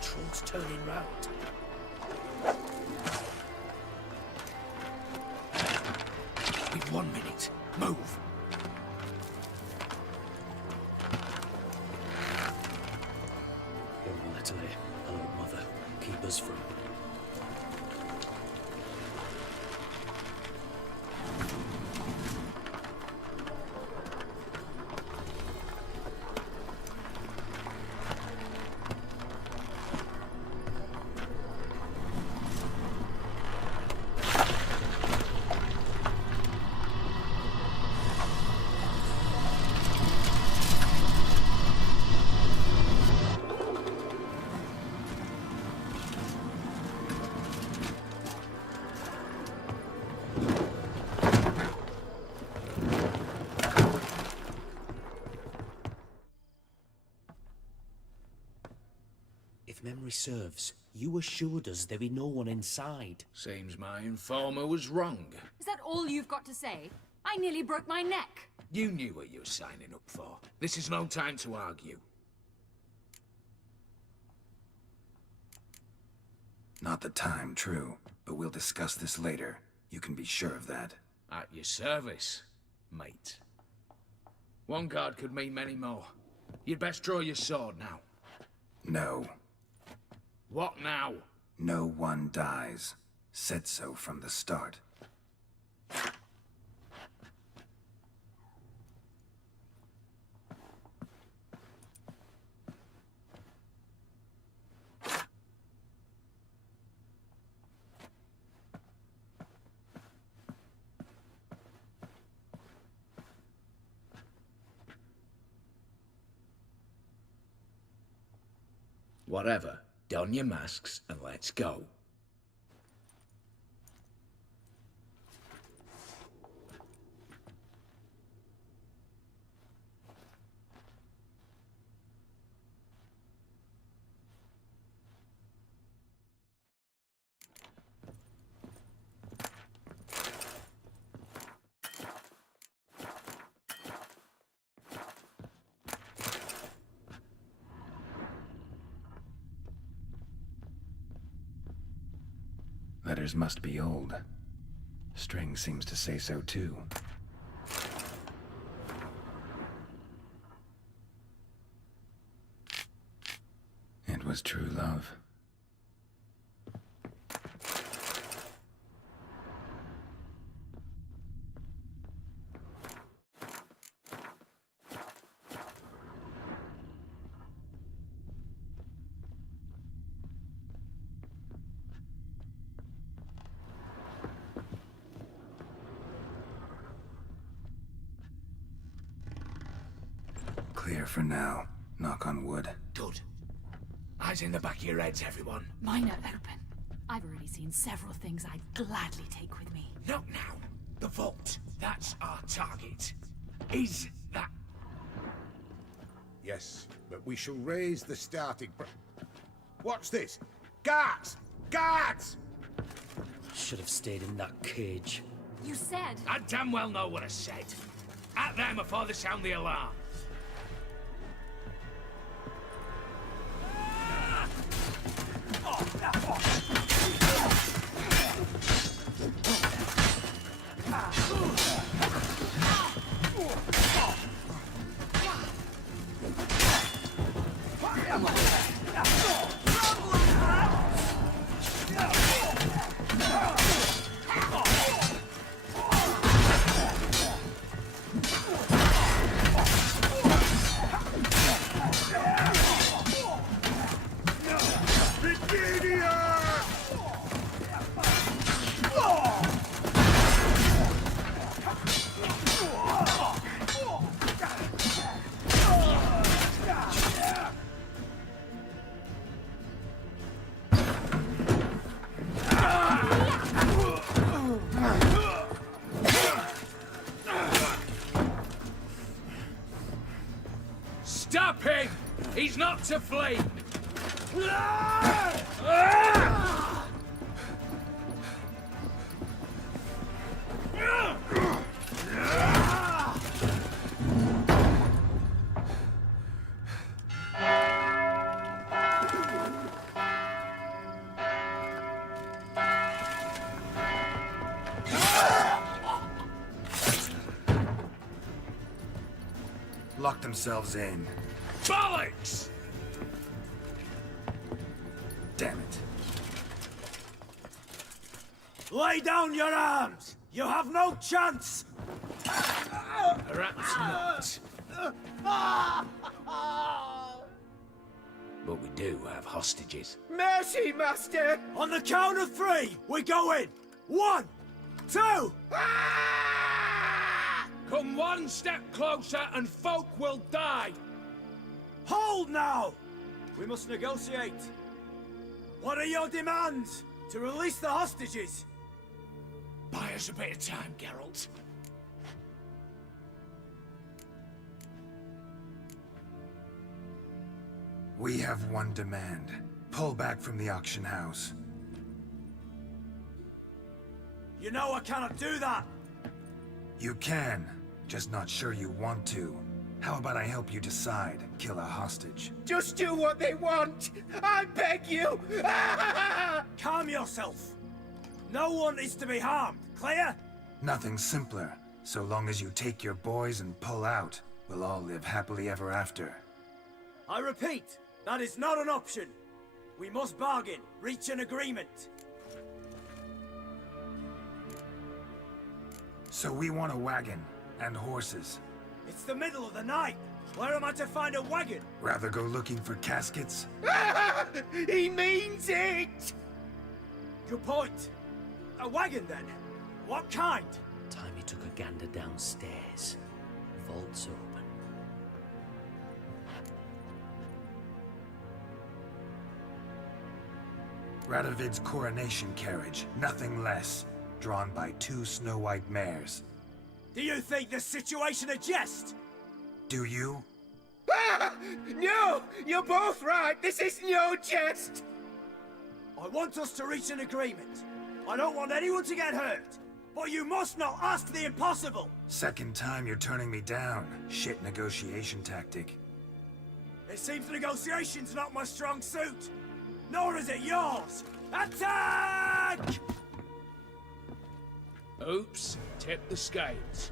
Troll's turning round. We've 1 minute. Move. Oh, Natalie. Hello, Mother. Keep us from... If memory serves, you assured us there be no one inside. Seems my informer was wrong. Is that all you've got to say? I nearly broke my neck. You knew what you were signing up for. This is no time to argue. Not the time, true. But we'll discuss this later. You can be sure of that. At your service, mate. One guard could mean many more. You'd best draw your sword now. No. What now? No one dies. Said so from the start. Whatever. Don your masks and let's go. Letters must be old. String seems to say so too. It was true love. Clear for now. Knock on wood. Good. Eyes in the back of your heads, everyone. Mine are open. I've already seen several things I'd gladly take with me. Not now. The vault. That's our target. Is that... Yes, but we shall raise the starting... What's this? Guards! Guards! Should have stayed in that cage. You said... I damn well know what I said. At them before they sound the alarm. not to flee! Lock themselves in. Bollocks! Damn it. Lay down your arms! You have no chance! Perhaps not. But we do have hostages. Mercy, Master! On the count of 3, we go in! 1, 2... Come one step closer and folk will die! Hold now! We must negotiate. What are your demands? To release the hostages? Buy us a bit of time, Geralt. We have one demand. Pull back from the auction house. You know I cannot do that! You can, just not sure you want to. How about I help you decide? Kill a hostage. Just do what they want! I beg you! Calm yourself! No one is to be harmed, clear? Nothing simpler. So long as you take your boys and pull out, we'll all live happily ever after. I repeat, that is not an option. We must bargain, reach an agreement. So we want a wagon, and horses. It's the middle of the night. Where am I to find a wagon? Rather go looking for caskets? He means it! Good point. A wagon, then? What kind? Timey took a gander downstairs. Vault's open. Radovid's coronation carriage, nothing less. Drawn by 2 snow-white mares. Do you think this situation a jest? Do you? No! You're both right! This is no jest! I want us to reach an agreement. I don't want anyone to get hurt. But you must not ask the impossible! Second time you're turning me down. Shit negotiation tactic. It seems negotiation's not my strong suit. Nor is it yours! Attack! Oops, tip the scales.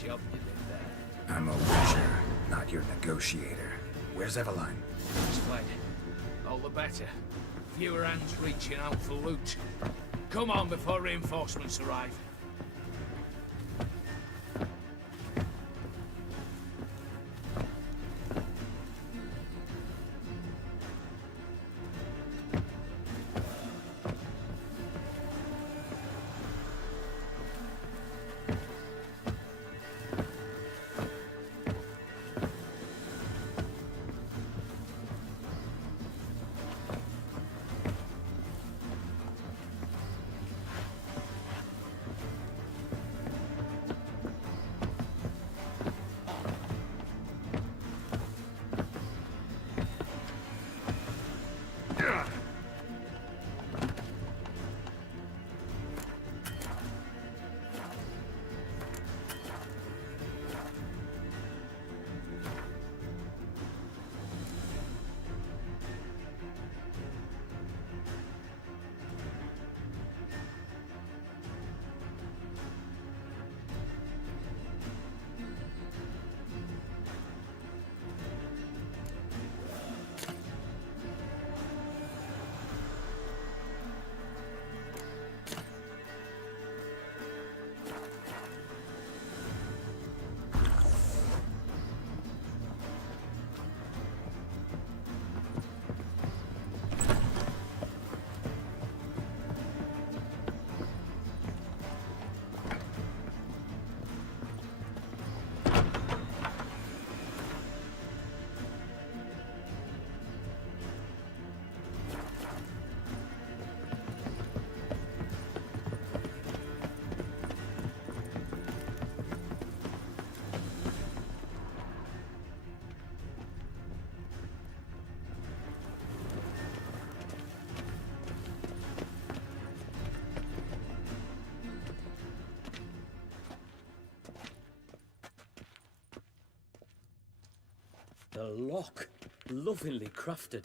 job you did there. I'm a wisher, not your negotiator. Where's Eveline? It's fled. All the better. Fewer hands reaching out for loot. Come on before reinforcements arrive. The lock. Lovingly crafted.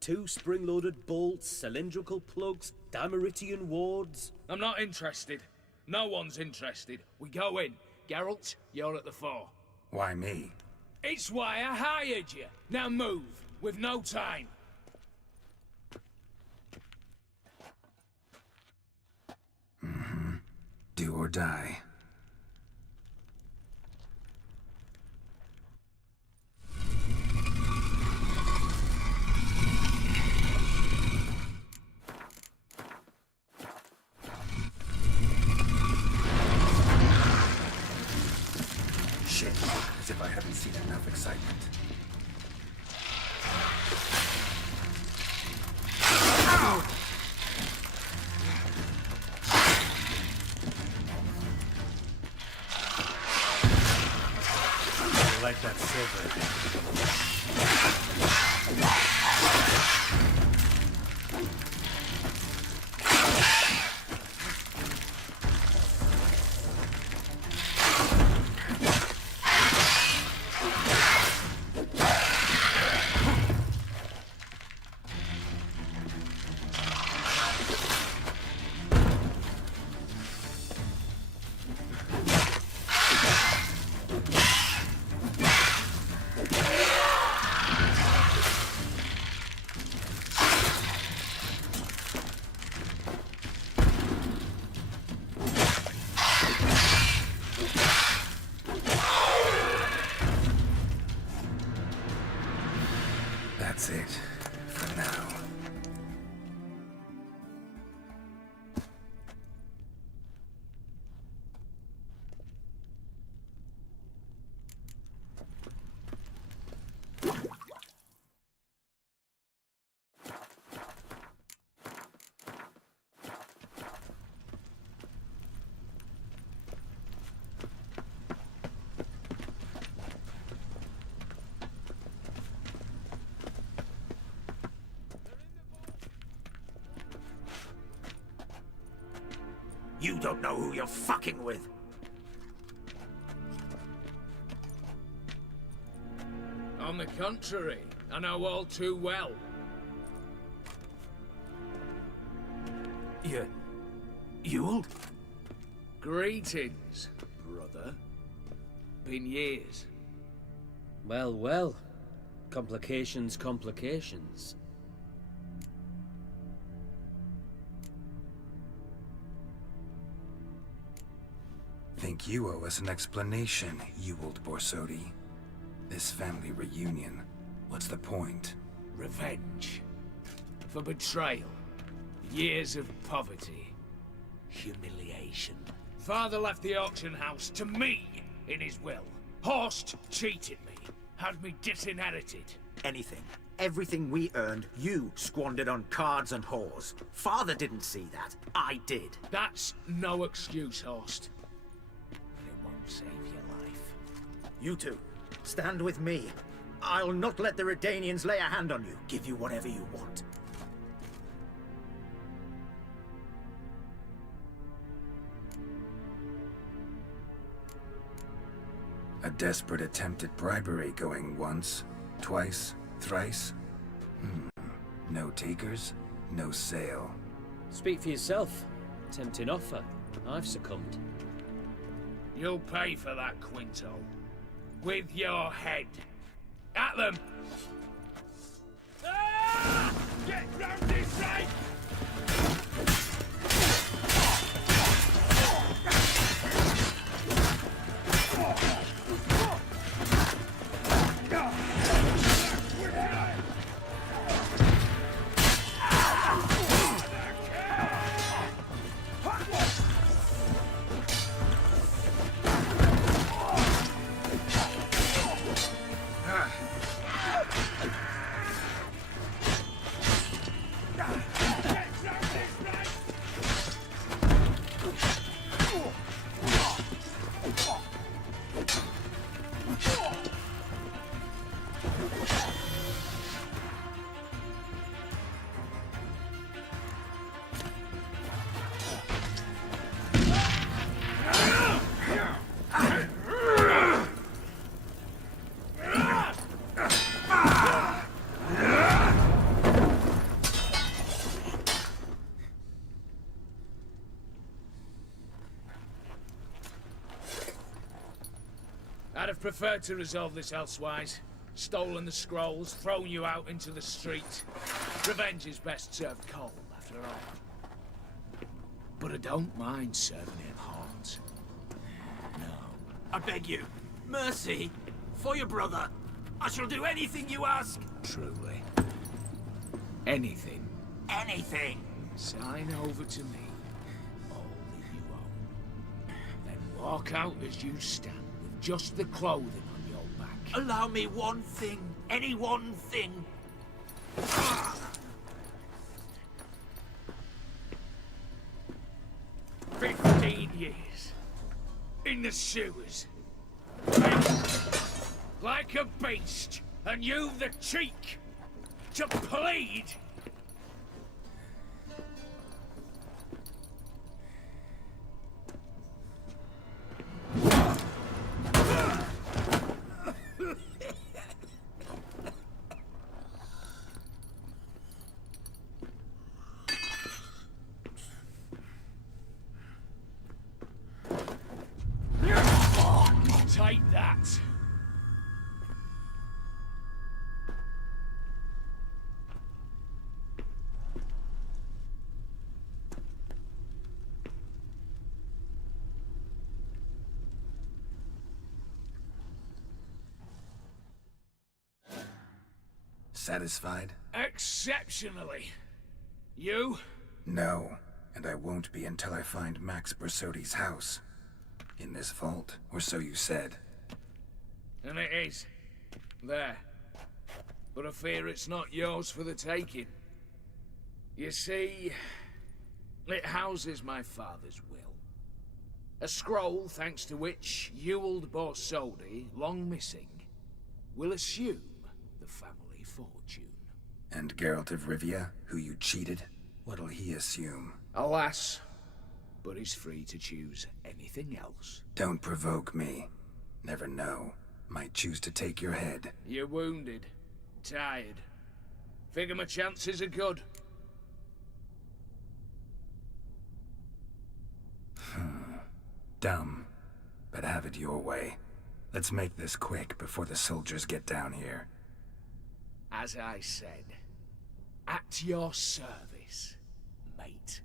2 spring-loaded bolts, cylindrical plugs, Dimeritian wards. I'm not interested. No one's interested. We go in. Geralt, you're at the fore. Why me? It's why I hired you. Now move. We've no time. Do or die. Shit, as if I haven't seen enough excitement. Ow! I like that silver. That's it, for now. You don't know who you're fucking with. On the contrary, I know all too well. You'll? Greetings, brother. been years. Well, well. Complications, complications. Think you owe us an explanation, you old Borsodi. This family reunion, what's the point? Revenge. For betrayal. Years of poverty. Humiliation. Father left the auction house to me in his will. Horst cheated me. Had me disinherited. Anything. Everything we earned, you squandered on cards and whores. Father didn't see that. I did. That's no excuse, Horst. It won't save your life. You two, stand with me. I'll not let the Redanians lay a hand on you. Give you whatever you want. A desperate attempt at bribery going once, twice, thrice? No takers, no sale. Speak for yourself. Tempting offer. I've succumbed. You'll pay for that, Quinto. With your head. At them! Ah! Get round this side! I'd have preferred to resolve this elsewise. Stolen the scrolls, thrown you out into the street. Revenge is best served cold, after all. But I don't mind serving it hot. No. I beg you, mercy, for your brother. I shall do anything you ask. Truly. Anything. Anything. Sign over to me all that you own. Then walk out as you stand, with just the clothing on your back. Allow me one thing. Any one thing. 15 years. In the sewers. Like a beast. And you've the cheek to plead. Take that. Satisfied? Exceptionally. You? No, and I won't be until I find Max Bersodi's house. In this vault, or so you said. And it is. There. But I fear it's not yours for the taking. You see, it houses my father's will. A scroll thanks to which Ewald Borsodi, long missing, will assume the family fortune. And Geralt of Rivia, who you cheated, what'll he assume? Alas, but he's free to choose anything else. Don't provoke me. Never know. Might choose to take your head. You're wounded. Tired. Figure my chances are good. Dumb. But have it your way. Let's make this quick before the soldiers get down here. As I said, at your service, mate.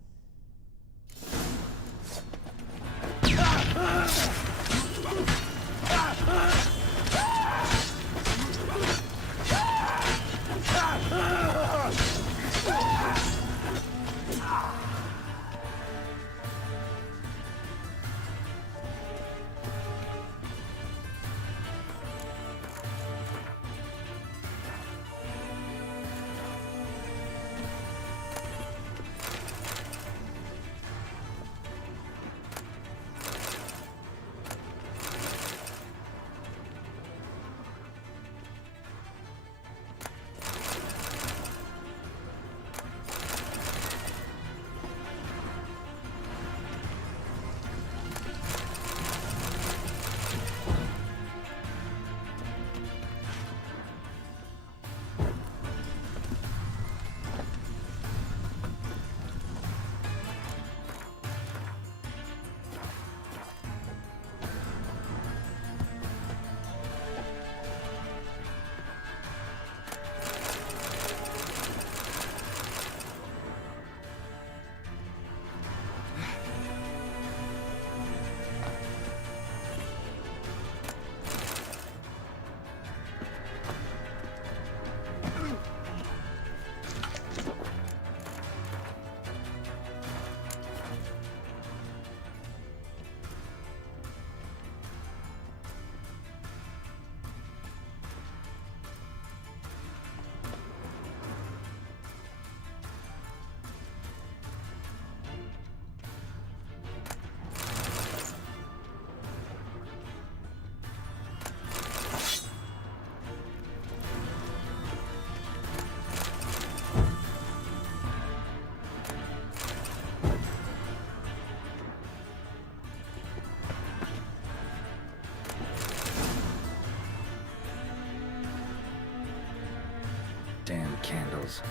Damn candles.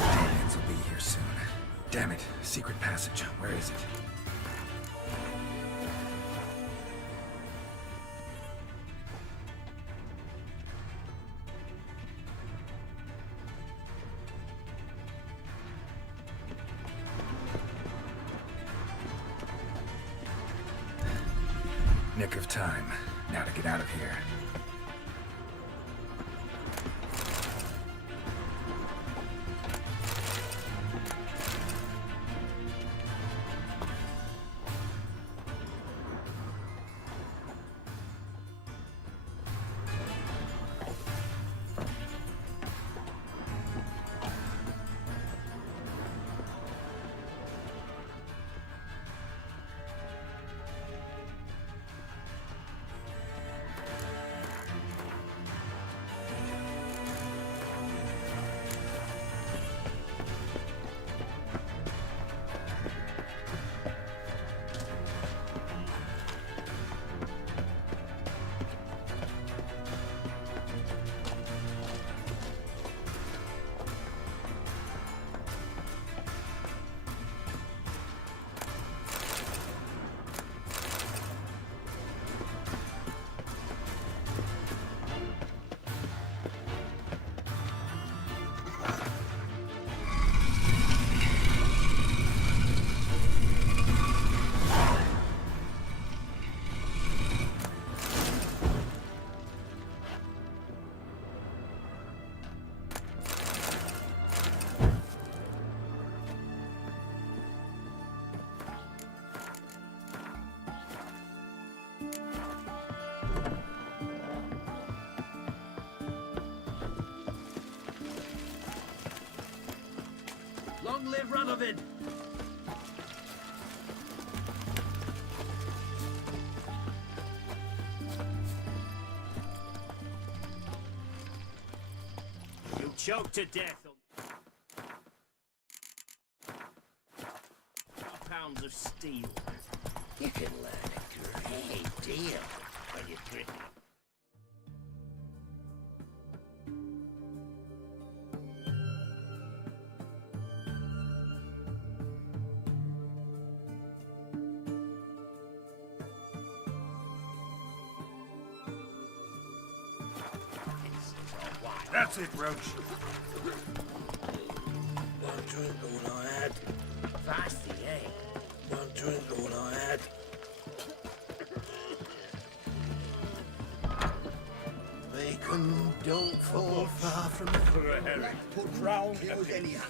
Aliens will be here soon. Damn it, secret passage. Where is it? Nick of time. Now to get out of here. Long live Radovid! You choked to death on pounds of steel. You can learn a great deal when you're gritty. That's it, Roach. One drink all I had. Feisty, eh? One drink all I had. Bacon don't fall far from the For a herring. crown kills anyhow.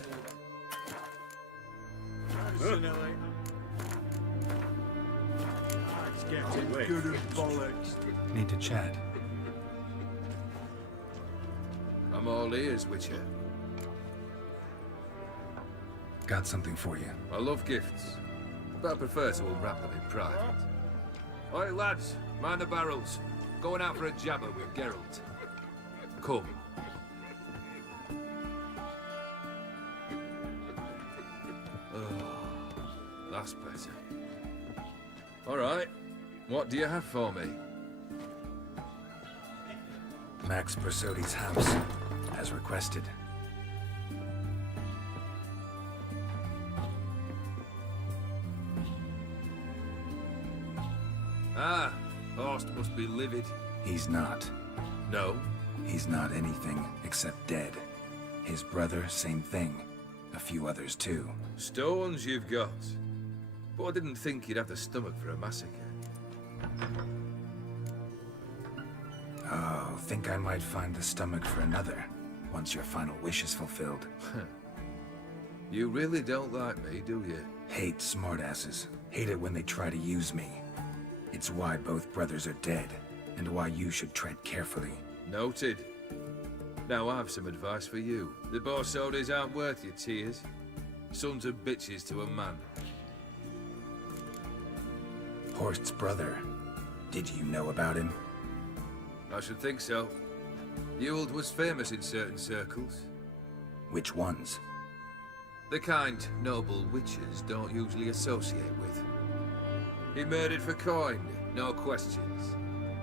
It's getting good as bollocks. Need to chat. I'm all ears, Witcher. Got something for you. I love gifts, but I prefer to unwrap them in private. Oi, lads, mind the barrels. Going out for a jabber with Geralt. Come. Oh, that's better. All right, what do you have for me? Max Bersodi's house, as requested. Ah, Horst must be livid. He's not. No? He's not anything except dead. His brother, same thing. A few others too. Stones you've got. But I didn't think you'd have the stomach for a massacre. Oh, think I might find the stomach for another, once your final wish is fulfilled. You really don't like me, do you? Hate smartasses. Hate it when they try to use me. It's why both brothers are dead, and why you should tread carefully. Noted. Now I've some advice for you. The Borsodis aren't worth your tears. Sons of bitches to a man. Horst's brother. Did you know about him? I should think so. Ewald was famous in certain circles. Which ones? The kind noble witches don't usually associate with. He murdered for coin, no questions,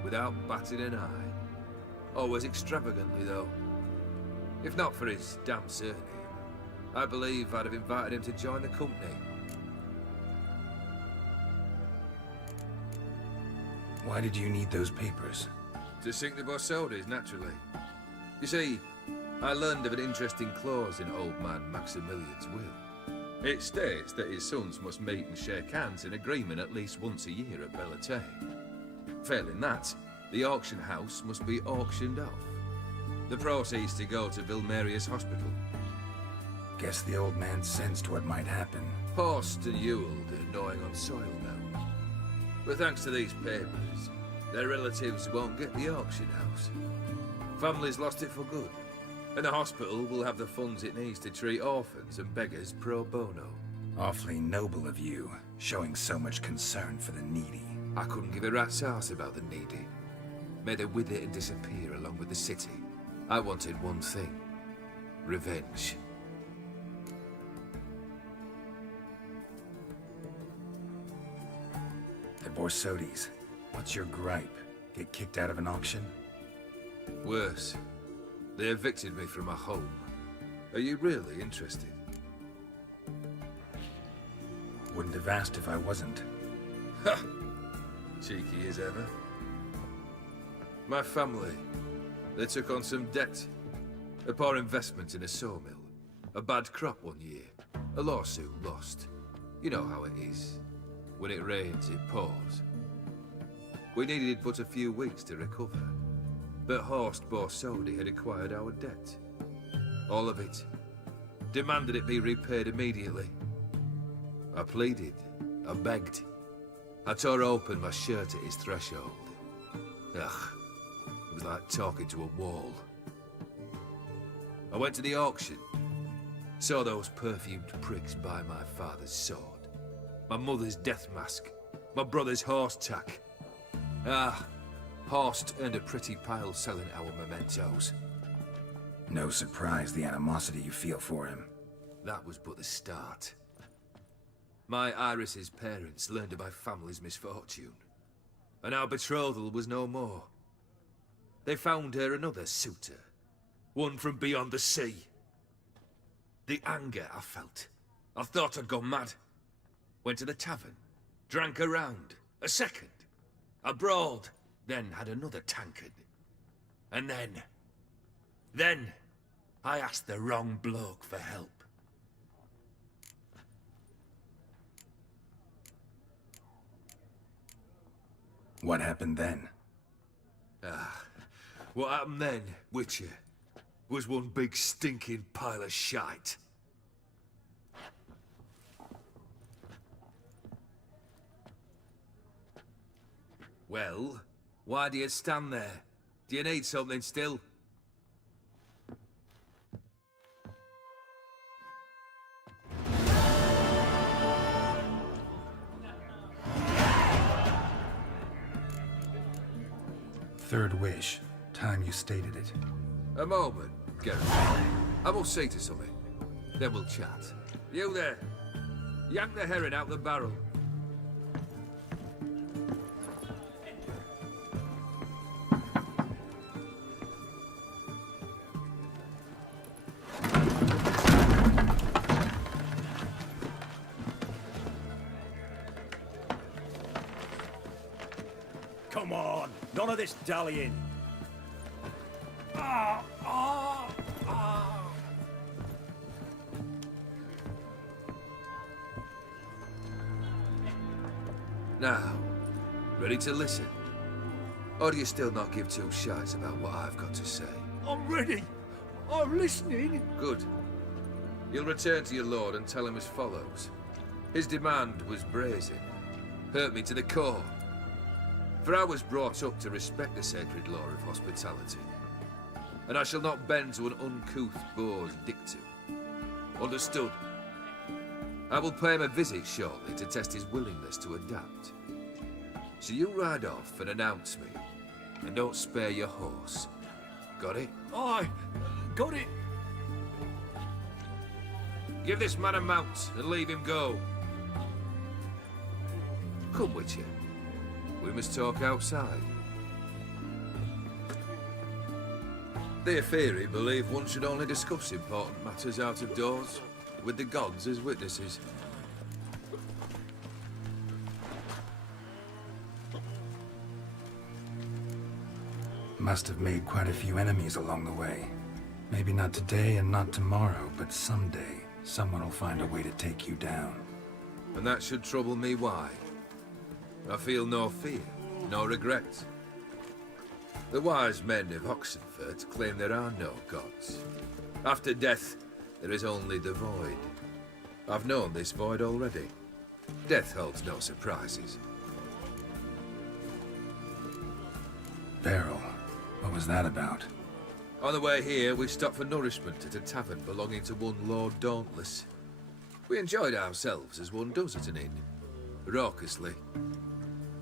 without batting an eye. Always extravagantly, though. If not for his damn surname, I believe I'd have invited him to join the company. Why did you need those papers? To sink the Borsodis, naturally. You see, I learned of an interesting clause in old man Maximilian's will. It states that his sons must meet and shake hands in agreement at least once a year at Bellatane. Failing that, the auction house must be auctioned off. The proceeds to go to Vilmerius Hospital. Guess the old man sensed what might happen. Horst and Ewald are gnawing on soil now. But thanks to these papers, their relatives won't get the auction house. Families lost it for good. And the hospital will have the funds it needs to treat orphans and beggars pro bono. Awfully noble of you, showing so much concern for the needy. I couldn't give a rat's ass about the needy. May they wither and disappear along with the city. I wanted one thing. Revenge. The Borsodis. What's your gripe? Get kicked out of an auction? Worse. They evicted me from my home. Are you really interested? Wouldn't have asked if I wasn't. Ha! Cheeky as ever. My family, they took on some debt. A poor investment in a sawmill. A bad crop one year. A lawsuit lost. You know how it is. When it rains, it pours. We needed but a few weeks to recover. But Horst Borsodi had acquired our debt. All of it. Demanded it be repaid immediately. I pleaded. I begged. I tore open my shirt at his threshold. Ugh. It was like talking to a wall. I went to the auction. Saw those perfumed pricks buy my father's sword. My mother's death mask. My brother's horse tack. Ah. Horst earned a pretty pile selling our mementos. No surprise the animosity you feel for him. That was but the start. My Iris's parents learned of my family's misfortune, and our betrothal was no more. They found her another suitor, one from beyond the sea. The anger I felt. I thought I'd gone mad. Went to the tavern, drank a round, a second. I brawled. Then had another tankard. And then Then, I asked the wrong bloke for help. What happened then? What happened then, Witcher, was one big stinking pile of shite. Well, why do you stand there? Do you need something still? Third wish. Time you stated it. A moment, Gareth. I will see to something. Then we'll chat. You there. Yank the herring out the barrel. Come on, none of this dallying. Now, ready to listen? Or do you still not give two shites about what I've got to say? I'm ready. I'm listening. Good. You'll return to your lord and tell him as follows. His demand was brazen. Hurt me to the core. For I was brought up to respect the sacred law of hospitality. And I shall not bend to an uncouth boor's dictum. Understood? I will pay him a visit shortly to test his willingness to adapt. So you ride off and announce me, and don't spare your horse. Got it? Aye, got it. Give this man a mount and leave him go. Come, Witcher. We must talk outside. The Aetheri believe one should only discuss important matters out of doors, with the gods as witnesses. Must have made quite a few enemies along the way. Maybe not today and not tomorrow, but someday, someone will find a way to take you down. And that should trouble me why? I feel no fear, no regret. The wise men of Oxenfurt claim there are no gods. After death, there is only the void. I've known this void already. Death holds no surprises. Beryl, what was that about? On the way here, we stopped for nourishment at a tavern belonging to one Lord Dauntless. We enjoyed ourselves as one does at an inn, raucously.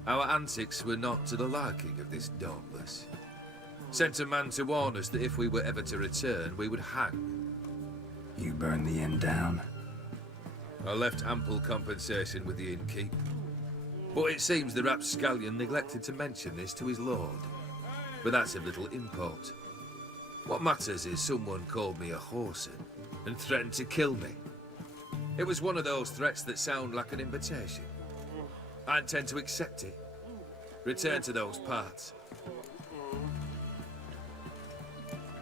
Our antics were not to the liking of this Dauntless. Sent a man to warn us that if we were ever to return, we would hang. You burned the inn down? I left ample compensation with the innkeep. But it seems the rapscallion neglected to mention this to his lord. But that's of little import. What matters is someone called me a whoreson and threatened to kill me. It was one of those threats that sound like an invitation. I intend to accept it. Return to those parts.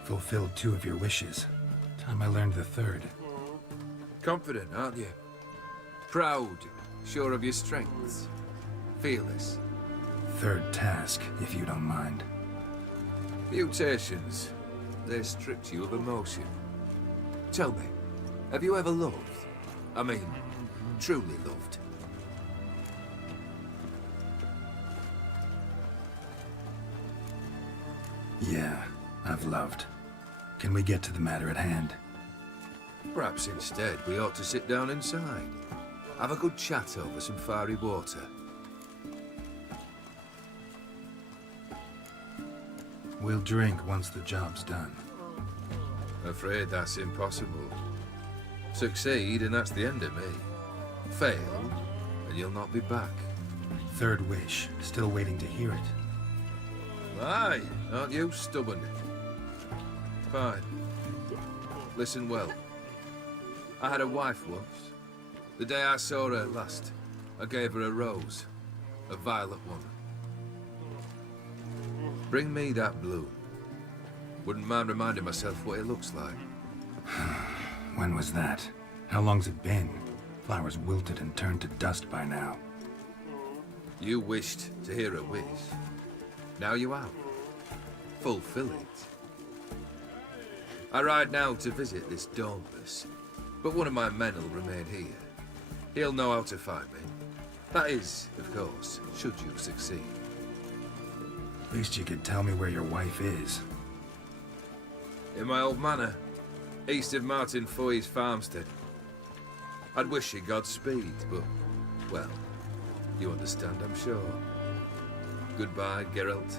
Fulfilled 2 of your wishes. Time I learned the 3rd. Confident, aren't you? Proud, sure of your strengths. Fearless. 3rd task, if you don't mind. Mutations. They stripped you of emotion. Tell me, have you ever loved? I mean, truly loved? Yeah, I've loved. Can we get to the matter at hand? Perhaps instead we ought to sit down inside. Have a good chat over some fiery water. We'll drink once the job's done. Afraid that's impossible. Succeed and that's the end of me. Fail and you'll not be back. 3rd wish. Still waiting to hear it. Aye, aren't you stubborn? Fine. Listen well. I had a wife once. The day I saw her last, I gave her a rose. A violet one. Bring me that bloom. Wouldn't mind reminding myself what it looks like. When was that? How long's it been? Flowers wilted and turned to dust by now. You wished to hear a wish. Now you have. Fulfill it. I ride now to visit this Dauntless, but one of my men will remain here. He'll know how to find me. That is, of course, should you succeed. At least you could tell me where your wife is. In my old manor, east of Martin Foy's farmstead. I'd wish you Godspeed, but, well, you understand, I'm sure. Goodbye, Geralt.